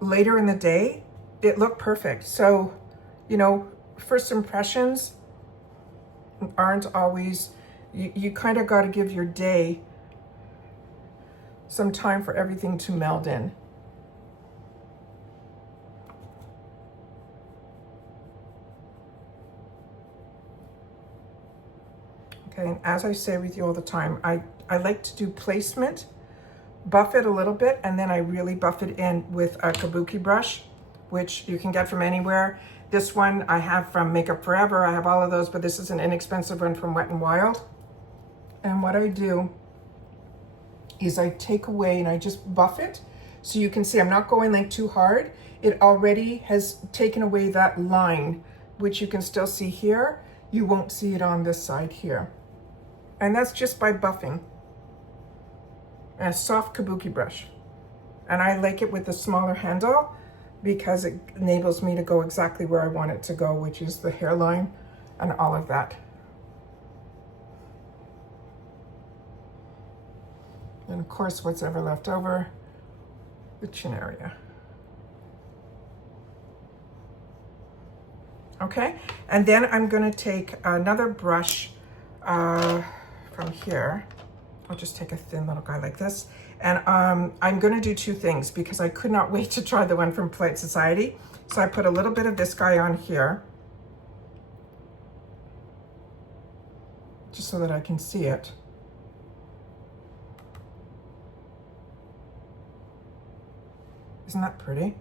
later in the day, it looked perfect. So, you know, first impressions aren't always, you kind of got to give your day some time for everything to meld in. Okay, and as I say with you all the time, I like to do placement, buff it a little bit, and then I really buff it in with a kabuki brush, which you can get from anywhere. This one I have from Makeup Forever. I have all of those, but this is an inexpensive one from Wet n Wild. And what I do is I take away and I just buff it. So you can see I'm not going like too hard. It already has taken away that line, which you can still see here. You won't see it on this side here. And that's just by buffing. And a soft kabuki brush. And I like it with the smaller handle because it enables me to go exactly where I want it to go, which is the hairline and all of that. And of course, what's ever left over, the chin area. okay? And then I'm gonna take another brush from here. I'll just take a thin little guy like this. And I'm gonna do two things because I could not wait to try the one from Polite Society. So I put a little bit of this guy on here, just so that I can see it. Isn't that pretty?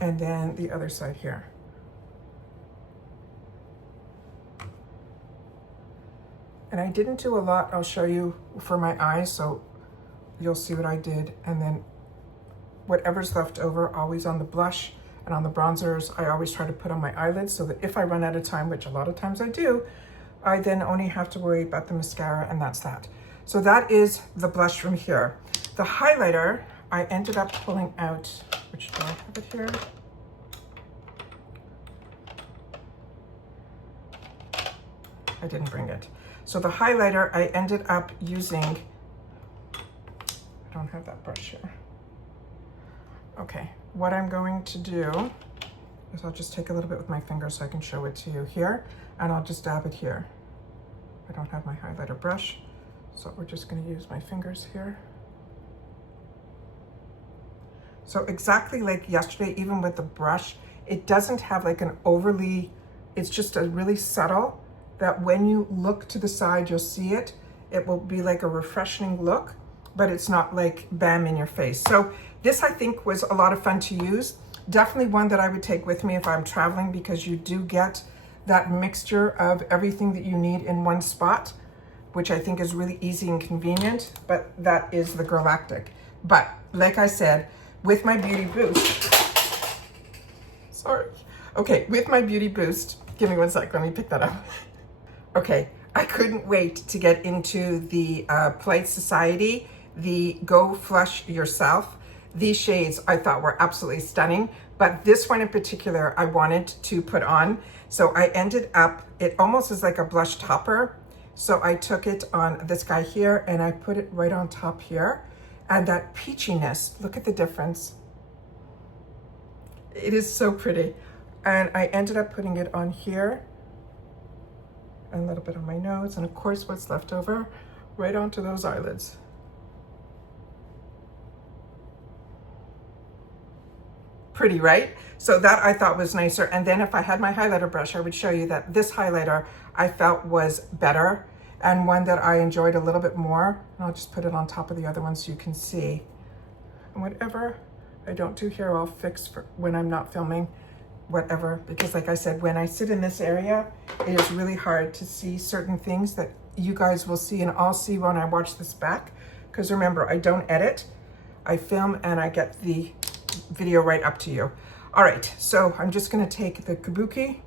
And then the other side here. And I didn't do a lot, I'll show you for my eyes, so you'll see what I did. And then whatever's left over, always on the blush and on the bronzers, I always try to put on my eyelids so that if I run out of time, which a lot of times I do, I then only have to worry about the mascara, and that's that. So that is the blush from here. The highlighter, I ended up pulling out, which do I have it here? I didn't bring it. So the highlighter, I ended up using, I don't have that brush here. Okay, what I'm going to do is I'll just take a little bit with my finger so I can show it to you here, and I'll just dab it here. I don't have my highlighter brush, so we're just gonna use my fingers here. So exactly like yesterday, even with the brush, it doesn't have like an overly, it's just a really subtle, that when you look to the side, you'll see it. It will be like a refreshing look, but it's not like bam in your face. So this I think was a lot of fun to use. Definitely one that I would take with me if I'm traveling, because you do get that mixture of everything that you need in one spot, which I think is really easy and convenient, but that is the Galactic. But like I said, with my Beauty Boost, sorry. Okay, with my Beauty Boost, give me one sec, let me pick that up. Okay, I couldn't wait to get into the Polite Society, the Go Flush Yourself. These shades I thought were absolutely stunning, but this one in particular I wanted to put on. So I ended up, it almost is like a blush topper. So I took it on this guy here and I put it right on top here. And that peachiness, look at the difference. It is so pretty. And I ended up putting it on here, and a little bit on my nose, and of course what's left over right onto those eyelids. Pretty, right? So that I thought was nicer. And then if I had my highlighter brush, I would show you that this highlighter I felt was better, and one that I enjoyed a little bit more. And I'll just put it on top of the other one so you can see. And whatever I don't do here, I'll fix for when I'm not filming, whatever, because like I said, when I sit in this area, it is really hard to see certain things that you guys will see and I'll see when I watch this back. Because remember, I don't edit, I film and I get the video right up to you. All right, so I'm just gonna take the Kabuki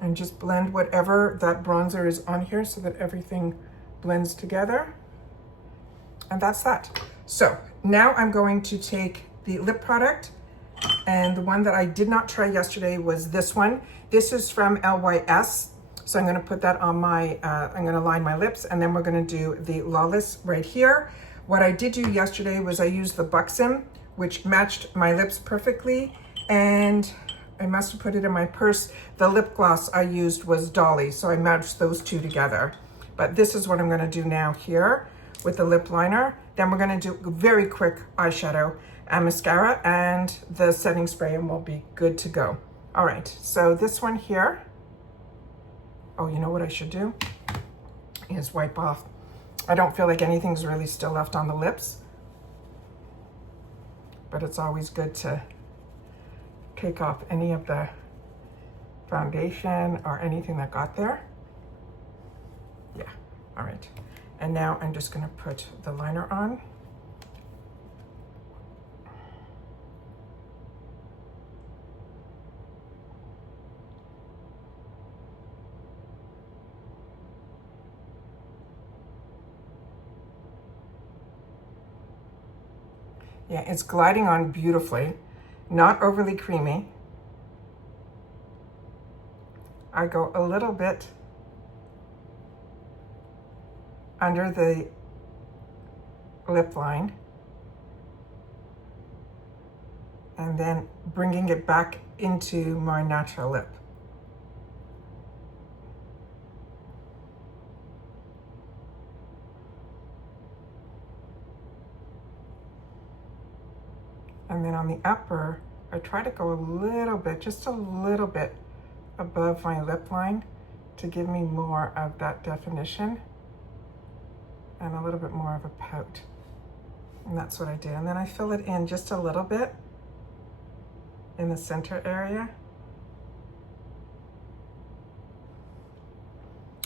and just blend whatever that bronzer is on here so that everything blends together. And that's that. So now I'm going to take the lip product, and the one that I did not try yesterday was this one. This is from LYS. So I'm gonna put that on my, I'm gonna line my lips, and then we're gonna do the Lawless right here. What I did do yesterday was I used the Buxom, which matched my lips perfectly, and I must have put it in my purse. The lip gloss I used was Dolly, so I matched those two together. But this is what I'm gonna do now here with the lip liner. Then we're gonna do a very quick eyeshadow and mascara and the setting spray, and we'll be good to go. All right, so this one here, oh, you know what I should do is wipe off. I don't feel like anything's really still left on the lips, but it's always good to take off any of the foundation or anything that got there. Yeah, all right. And now I'm just gonna put the liner on. Yeah, it's gliding on beautifully, not overly creamy. I go a little bit under the lip line. and then bringing it back into my natural lip. And then on the upper, I try to go a little bit, just a little bit above my lip line to give me more of that definition and a little bit more of a pout. And that's what I do. And then I fill it in just a little bit in the center area.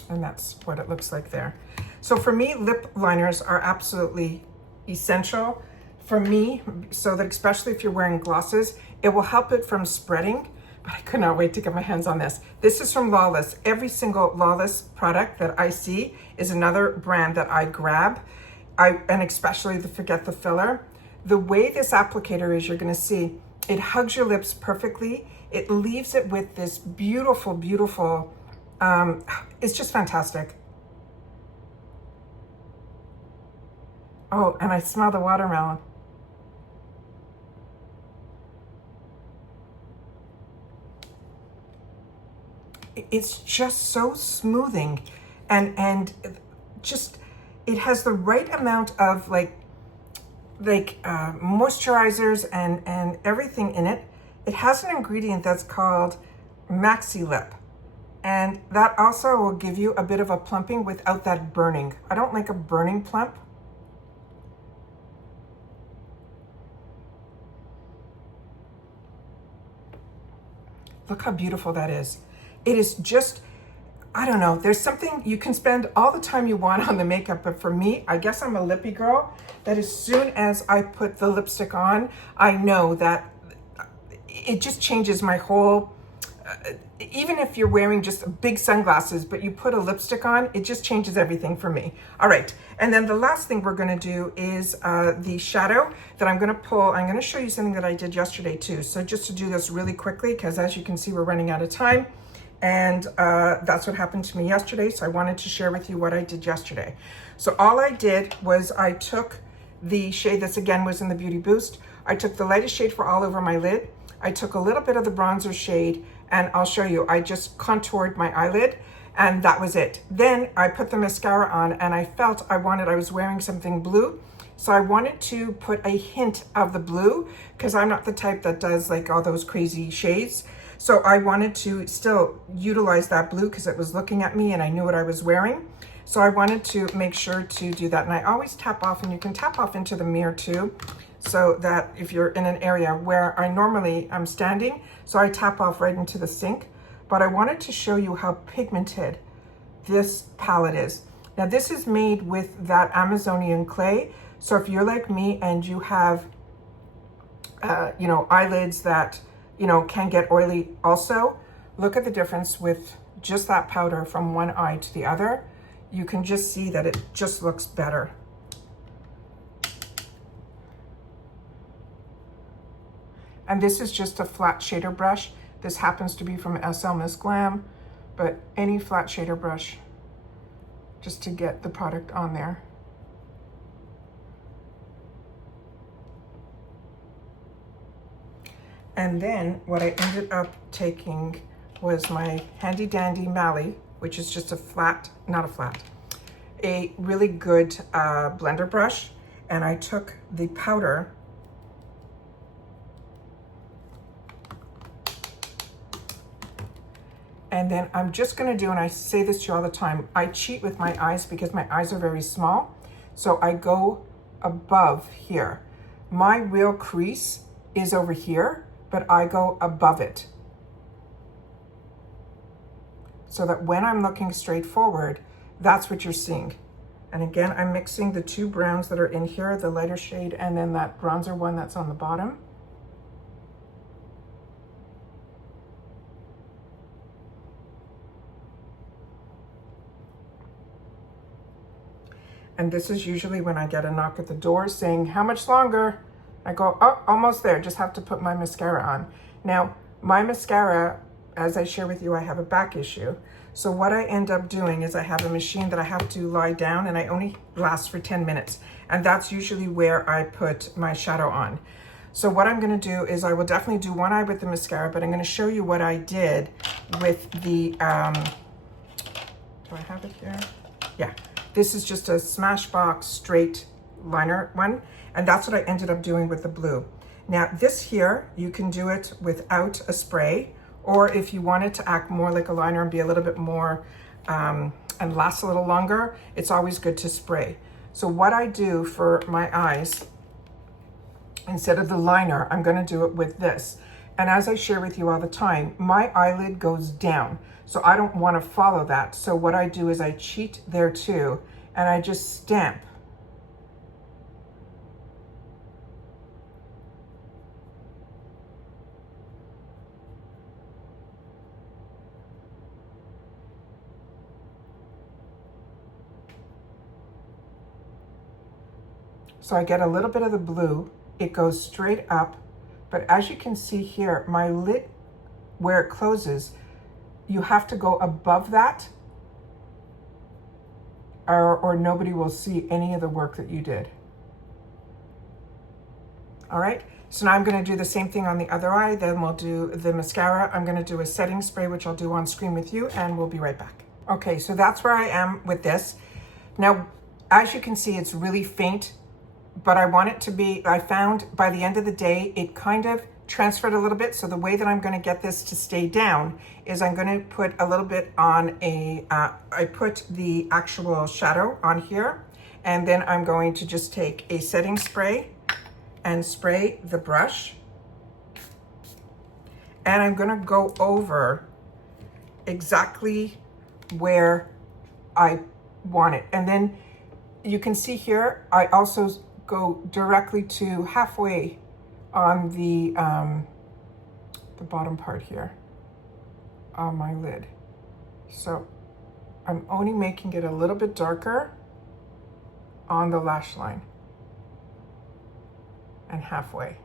And that's what it looks like there. So for me, lip liners are absolutely essential for me, so that especially if you're wearing glosses, it will help it from spreading. But I could not wait to get my hands on this. This is from Lawless. Every single Lawless product that I see is another brand that I grab. And especially the Forget the Filler. The way this applicator is, you're gonna see, it hugs your lips perfectly. It leaves it with this beautiful, beautiful, it's just fantastic. Oh, and I smell the watermelon. It's just so smoothing, and just, it has the right amount of like moisturizers and everything in it. It has an ingredient that's called Maxi Lip, and that also will give you a bit of a plumping without that burning. I don't like a burning plump. Look how beautiful that is. It is just, I don't know, there's something, you can spend all the time you want on the makeup, but for me, I guess I'm a lippy girl, that as soon as I put the lipstick on, I know that it just changes my whole, even if you're wearing just big sunglasses, but you put a lipstick on, it just changes everything for me. All right, and then the last thing we're gonna do is the shadow that I'm gonna pull. I'm gonna show you something that I did yesterday too. So just to do this really quickly, because as you can see, we're running out of time. And that's what happened to me yesterday. So I wanted to share with you what I did yesterday. So all I did was I took the shade that's again was in the Beauty Boost. I took the lightest shade for all over my lid. I took a little bit of the bronzer shade, and I'll show you, I just contoured my eyelid, and that was it. Then I put the mascara on, and I felt I was wearing something blue. So I wanted to put a hint of the blue, because I'm not the type that does like all those crazy shades. So I wanted to still utilize that blue because it was looking at me and I knew what I was wearing. So I wanted to make sure to do that. And I always tap off, and you can tap off into the mirror too, so that if you're in an area where I normally am standing, so I tap off right into the sink. But I wanted to show you how pigmented this palette is. Now this is made with that Amazonian clay. So if you're like me and you have, you know, eyelids that, you know, can get oily also, look at the difference with just that powder from one eye to the other. You can just see that it just looks better. And this is just a flat shader brush. This happens to be from SL Miss Glam, but any flat shader brush just to get the product on there. And then what I ended up taking was my handy dandy Mally, which is just a flat, a really good blender brush. And I took the powder and then I'm just gonna do, and I say this to you all the time, I cheat with my eyes because my eyes are very small. So I go above here. My real crease is over here, but I go above it, so that when I'm looking straight forward, that's what you're seeing. And again, I'm mixing the two browns that are in here, the lighter shade and then that bronzer one that's on the bottom. And this is usually when I get a knock at the door saying, how much longer? I go, oh, almost there, just have to put my mascara on. Now, my mascara, as I share with you, I have a back issue. So what I end up doing is I have a machine that I have to lie down, and I only last for 10 minutes. And that's usually where I put my shadow on. So what I'm going to do is I will definitely do one eye with the mascara, but I'm going to show you what I did with the, do I have it here? Yeah, this is just a Smashbox straight liner one, and that's what I ended up doing with the blue. Now this here, you can do it without a spray, or if you want it to act more like a liner and be a little bit more, and last a little longer, it's always good to spray. So what I do for my eyes, instead of the liner, I'm going to do it with this. And as I share with you all the time, my eyelid goes down. So I don't want to follow that. So what I do is I cheat there too, and I just stamp. So I get a little bit of the blue. It goes straight up, but as you can see here, my lid, where it closes, you have to go above that or nobody will see any of the work that you did. All right, so now I'm gonna do the same thing on the other eye, then we'll do the mascara. I'm gonna do a setting spray, which I'll do on screen with you, and we'll be right back. Okay, so that's where I am with this. Now, as you can see, it's really faint, but I want it to be, I found by the end of the day, it kind of transferred a little bit. So the way that I'm gonna get this to stay down is I'm gonna put a little bit on a, I put the actual shadow on here, and then I'm going to just take a setting spray and spray the brush. And I'm gonna go over exactly where I want it. And then you can see here, I also go directly to halfway on the bottom part here on my lid. So I'm only making it a little bit darker on the lash line and halfway.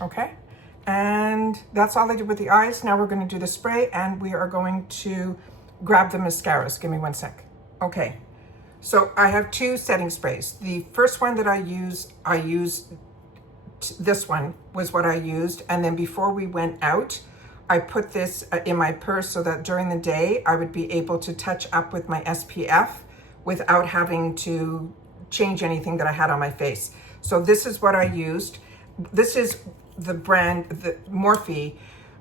Okay. And that's all I did with the eyes. Now we're going to do the spray, and we are going to grab the mascaras. Give me one sec. Okay, so I have two setting sprays. The first one that I use this one was what I used. And then before we went out, I put this in my purse so that during the day, I would be able to touch up with my SPF without having to change anything that I had on my face. So this is what I used. This is the brand, the Morphe.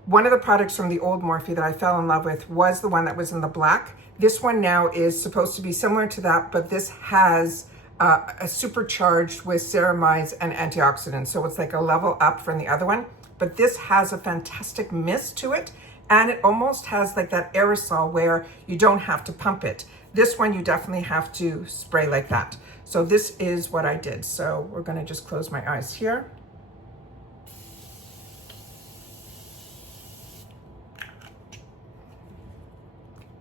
One of the products from the old Morphe that I fell in love with was the one that was in the black. This one now is supposed to be similar to that, but this has a supercharged with ceramides and antioxidants. So it's like a level up from the other one, but this has a fantastic mist to it. And it almost has like that aerosol where you don't have to pump it. This one, you definitely have to spray like that. So this is what I did. So we're gonna just close my eyes here.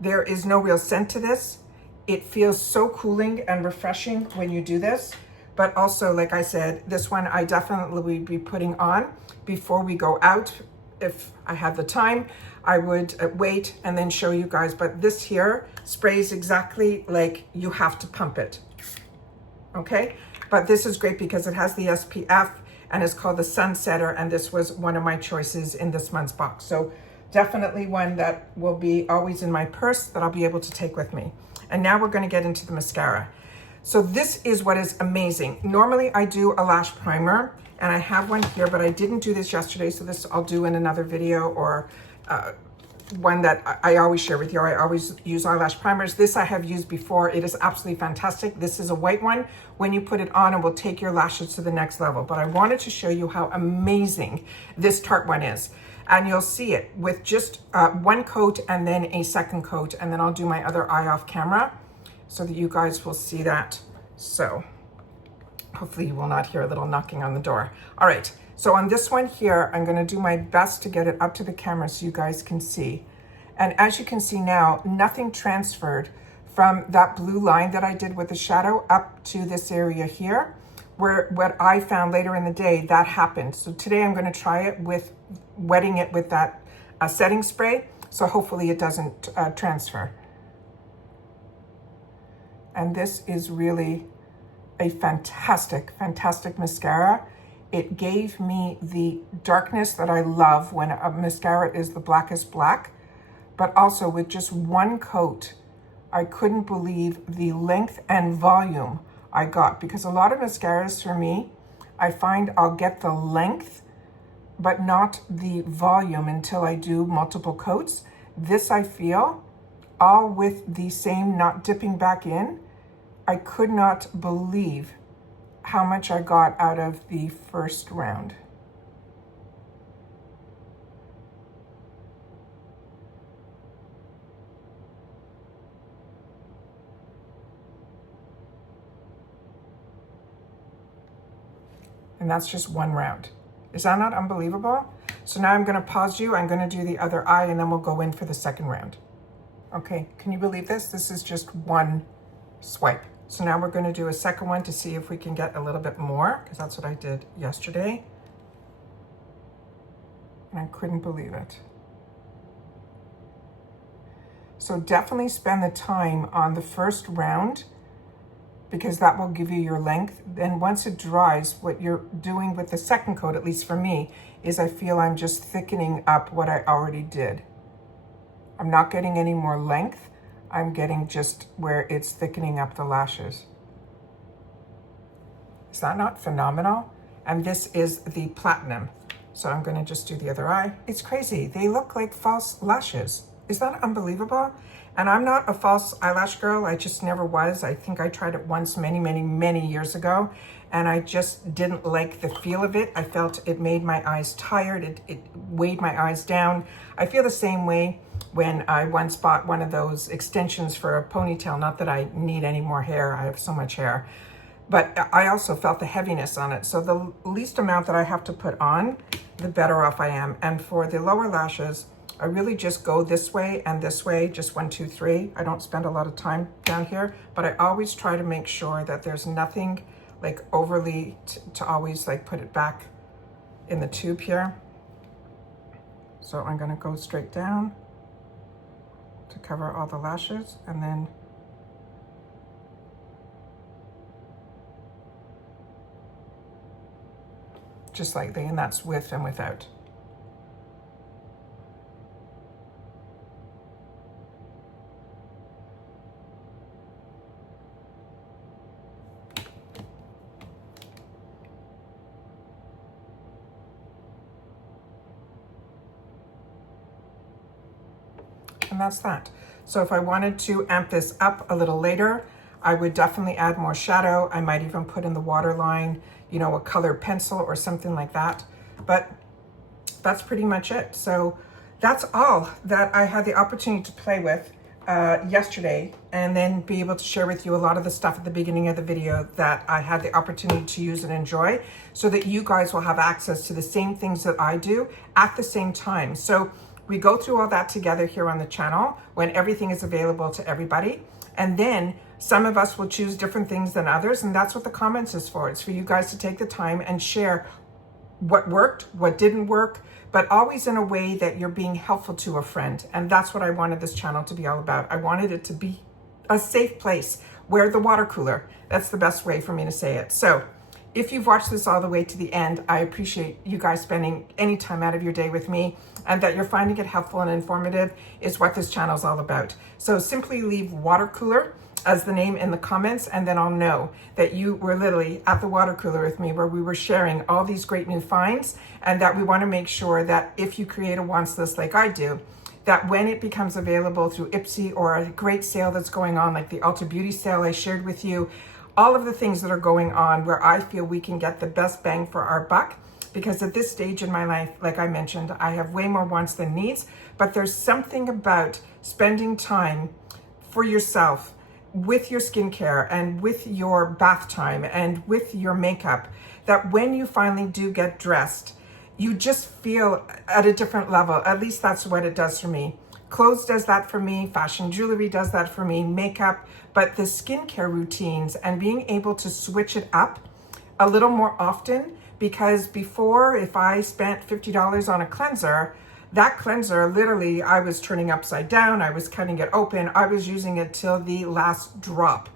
There is no real scent to this. It feels so cooling and refreshing when you do this. But also, like I said, this one I definitely would be putting on before we go out. If I had the time, I would wait and then show you guys. But this here sprays exactly like you have to pump it. Okay? But this is great because it has the SPF and it's called the Sunsetter. And this was one of my choices in this month's box. So definitely one that will be always in my purse that I'll be able to take with me. And now we're going to get into the mascara. So this is what is amazing. Normally I do a lash primer, and I have one here, but I didn't do this yesterday. So this I'll do in another video, or one that I always share with you. I always use eyelash primers. This I have used before. It is absolutely fantastic. This is a white one. When you put it on, it will take your lashes to the next level. But I wanted to show you how amazing this Tarte one is. And you'll see it with just one coat and then a second coat. And then I'll do my other eye off camera so that you guys will see that. So hopefully you will not hear a little knocking on the door. All right, so on this one here, I'm gonna do my best to get it up to the camera so you guys can see. And as you can see now, nothing transferred from that blue line that I did with the shadow up to this area here, where what I found later in the day, that happened. So today I'm gonna try it with wetting it with that setting spray. So hopefully it doesn't transfer. And this is really a fantastic, fantastic mascara. It gave me the darkness that I love when a mascara is the blackest black, but also with just one coat, I couldn't believe the length and volume I got, because a lot of mascaras for me, I find I'll get the length, but not the volume until I do multiple coats. This I feel, all with the same, not dipping back in. I could not believe how much I got out of the first round. And that's just one round. Is that not unbelievable? So now I'm gonna pause you, I'm gonna do the other eye, and then we'll go in for the second round. Okay, can you believe this? This is just one swipe. So now we're gonna do a second one to see if we can get a little bit more, because that's what I did yesterday. And I couldn't believe it. So definitely spend the time on the first round, because that will give you your length. Then once it dries, what you're doing with the second coat, at least for me, is I feel I'm just thickening up what I already did. I'm not getting any more length. I'm getting just where it's thickening up the lashes. Is that not phenomenal? And this is the platinum. So I'm gonna just do the other eye. It's crazy, they look like false lashes. Is that unbelievable? And I'm not a false eyelash girl, I just never was. I think I tried it once many years ago, and I just didn't like the feel of it. I felt it made my eyes tired, it weighed my eyes down. I feel the same way when I once bought one of those extensions for a ponytail. Not that I need any more hair, I have so much hair. But I also felt the heaviness on it. So the least amount that I have to put on, the better off I am. And for the lower lashes, I really just go this way and this way, just 1, 2, 3. I don't spend a lot of time down here, but I always try to make sure that there's nothing like overly to always like put it back in the tube here. So I'm gonna go straight down to cover all the lashes, and then just lightly, and that's with and without. And that's that. So if I wanted to amp this up a little later, I would definitely add more shadow. I might even put in the waterline, you know, a colored pencil or something like that. But that's pretty much it. So that's all that I had the opportunity to play with yesterday, and then be able to share with you a lot of the stuff at the beginning of the video that I had the opportunity to use and enjoy, so that you guys will have access to the same things that I do at the same time. So we go through all that together here on the channel when everything is available to everybody. And then some of us will choose different things than others, and that's what the comments is for. It's for you guys to take the time and share what worked, what didn't work, but always in a way that you're being helpful to a friend. And that's what I wanted this channel to be all about. I wanted it to be a safe place where the water cooler, that's the best way for me to say it. So if you've watched this all the way to the end, I appreciate you guys spending any time out of your day with me, and that you're finding it helpful and informative is what this channel is all about. So simply leave water cooler as the name in the comments, and then I'll know that you were literally at the water cooler with me, where we were sharing all these great new finds, and that we want to make sure that if you create a wants list like I do, that when it becomes available through IPSY or a great sale that's going on, like the Ulta Beauty sale I shared with you, all of the things that are going on where I feel we can get the best bang for our buck. Because at this stage in my life, like I mentioned, I have way more wants than needs, but there's something about spending time for yourself with your skincare and with your bath time and with your makeup, that when you finally do get dressed, you just feel at a different level. At least that's what it does for me. Clothes does that for me, fashion jewelry does that for me, makeup, but the skincare routines and being able to switch it up a little more often. Because before, if I spent $50 on a cleanser, that cleanser, literally, I was turning upside down, I was cutting it open, I was using it till the last drop.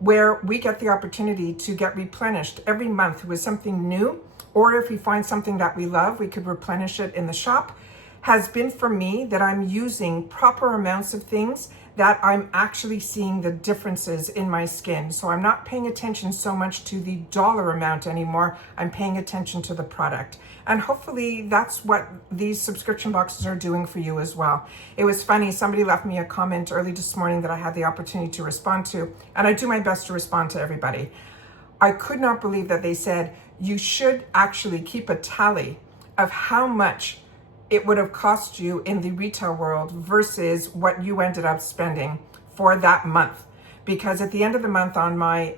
where we get the opportunity to get replenished every month with something new, or if we find something that we love, we could replenish it in the shop, has been for me that I'm using proper amounts of things that I'm actually seeing the differences in my skin. So I'm not paying attention so much to the dollar amount anymore. I'm paying attention to the product. And hopefully that's what these subscription boxes are doing for you as well. It was funny, somebody left me a comment early this morning that I had the opportunity to respond to, and I do my best to respond to everybody. I could not believe that they said, you should actually keep a tally of how much it would have cost you in the retail world versus what you ended up spending for that month. Because at the end of the month on my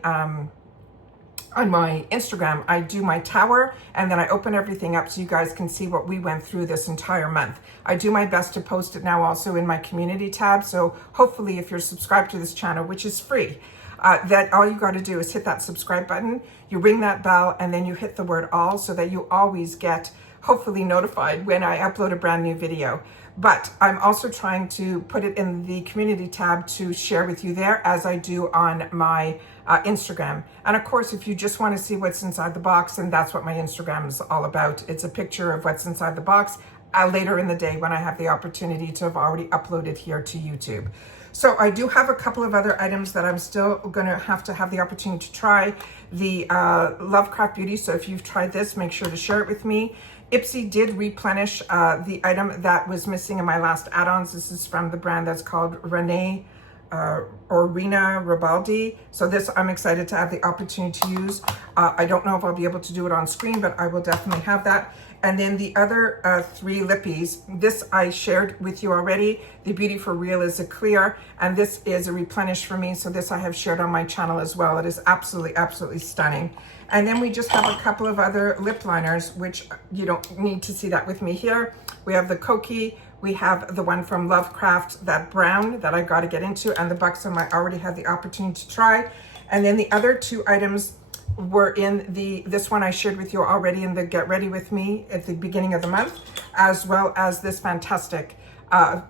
Instagram, I do my tower and then I open everything up so you guys can see what we went through this entire month. I do my best to post it now also in my community tab. So hopefully if you're subscribed to this channel, which is free, that all you got to do is hit that subscribe button, you ring that bell, and then you hit the word all so that you always get hopefully notified when I upload a brand new video. But I'm also trying to put it in the community tab to share with you there, as I do on my Instagram. And of course, if you just want to see what's inside the box, and that's what my Instagram is all about. It's a picture of what's inside the box later in the day when I have the opportunity to have already uploaded here to YouTube. So I do have a couple of other items that I'm still going to have the opportunity to try. The Lovecraft Beauty. So if you've tried this, make sure to share it with me. IPSY did replenish the item that was missing in my last add-ons. This is from the brand that's called Rena Ribaldi. So this I'm excited to have the opportunity to use. I don't know if I'll be able to do it on screen, but I will definitely have that. And then the other 3 lippies, this I shared with you already. The Beauty for Real is a clear, and this is a replenish for me. So this I have shared on my channel as well. It is absolutely, absolutely stunning. And then we just have a couple of other lip liners, which you don't need to see that with me here. We have the Koki, we have the one from Lovecraft, that brown that I got to get into, and the Buxom I already had the opportunity to try. And then the other 2 items were in this one I shared with you already in the Get Ready With Me at the beginning of the month, as well as this fantastic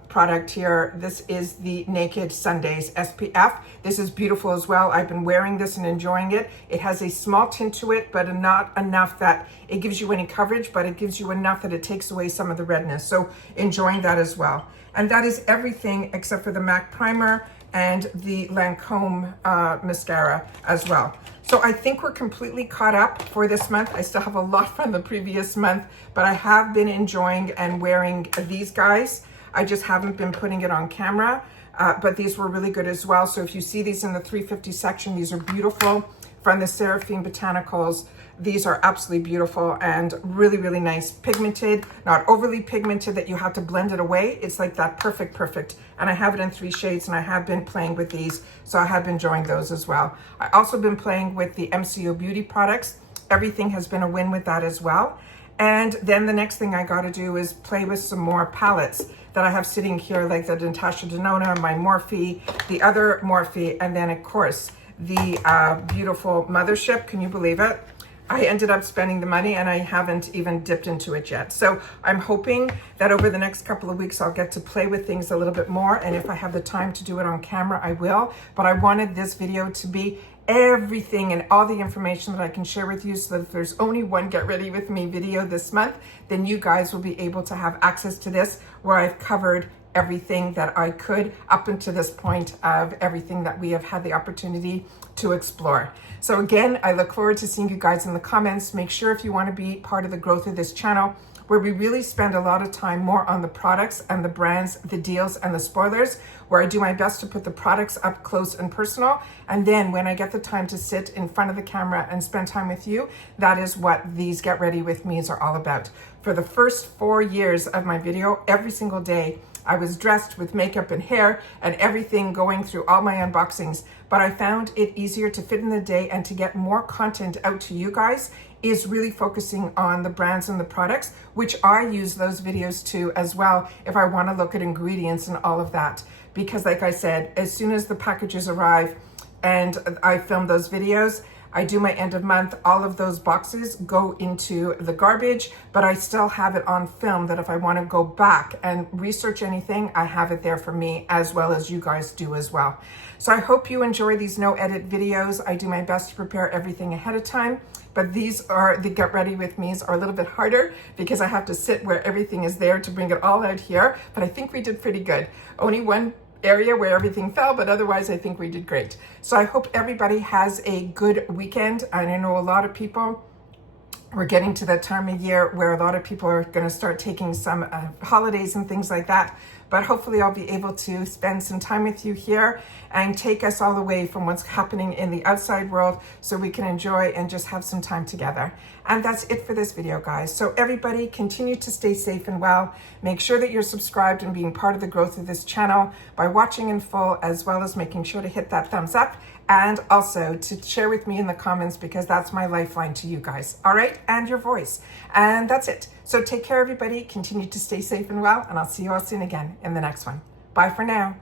product here. This is the Naked Sundays SPF. This is beautiful as well. I've been wearing this and enjoying it. It has a small tint to it, but not enough that it gives you any coverage, but it gives you enough that it takes away some of the redness. So enjoying that as well. And that is everything except for the MAC primer and the Lancome mascara as well. So I think we're completely caught up for this month. I still have a lot from the previous month, but I have been enjoying and wearing these guys. I just haven't been putting it on camera, but these were really good as well. So if you see these in the 350 section, these are beautiful from the Seraphine Botanicals. These are absolutely beautiful and really, really nice. Pigmented, not overly pigmented that you have to blend it away. It's like that perfect. And I have it in 3 shades, and I have been playing with these. So I have been enjoying those as well. I also been playing with the MCO Beauty products. Everything has been a win with that as well. And then the next thing I got to do is play with some more palettes that I have sitting here, like the Natasha Denona, my Morphe, the other Morphe, and then of course the beautiful Mothership. Can you believe it? I ended up spending the money and I haven't even dipped into it yet. So I'm hoping that over the next couple of weeks, I'll get to play with things a little bit more. And if I have the time to do it on camera, I will. But I wanted this video to be everything and all the information that I can share with you, so that if there's only one Get Ready With Me video this month, then you guys will be able to have access to this, where I've covered everything that I could up until this point of everything that we have had the opportunity to explore. So again, I look forward to seeing you guys in the comments. Make sure if you want to be part of the growth of this channel, where we really spend a lot of time more on the products and the brands, the deals and the spoilers, where I do my best to put the products up close and personal. And then when I get the time to sit in front of the camera and spend time with you, that is what these Get Ready With Me's are all about. For the first 4 years of my video, every single day, I was dressed with makeup and hair and everything, going through all my unboxings, but I found it easier to fit in the day and to get more content out to you guys is really focusing on the brands and the products, which I use those videos to as well if I want to look at ingredients and all of that. Because like I said, as soon as the packages arrive and I film those videos, I do my end of month, all of those boxes go into the garbage, but I still have it on film that if I want to go back and research anything, I have it there for me, as well as you guys do as well. So I hope you enjoy these no edit videos. I do my best to prepare everything ahead of time, but these are, the get ready with me's are a little bit harder because I have to sit where everything is there to bring it all out here, but I think we did pretty good. Only one area where everything fell, but otherwise I think we did great. So I hope everybody has a good weekend. And I know a lot of people, we're getting to that time of year where a lot of people are going to start taking some holidays and things like that. But hopefully I'll be able to spend some time with you here and take us all away from what's happening in the outside world so we can enjoy and just have some time together. And that's it for this video, guys. So everybody continue to stay safe and well. Make sure that you're subscribed and being part of the growth of this channel by watching in full, as well as making sure to hit that thumbs up and also to share with me in the comments, because that's my lifeline to you guys. All right, and your voice. And that's it. So take care, everybody. Continue to stay safe and well, and I'll see you all soon again in the next one. Bye for now.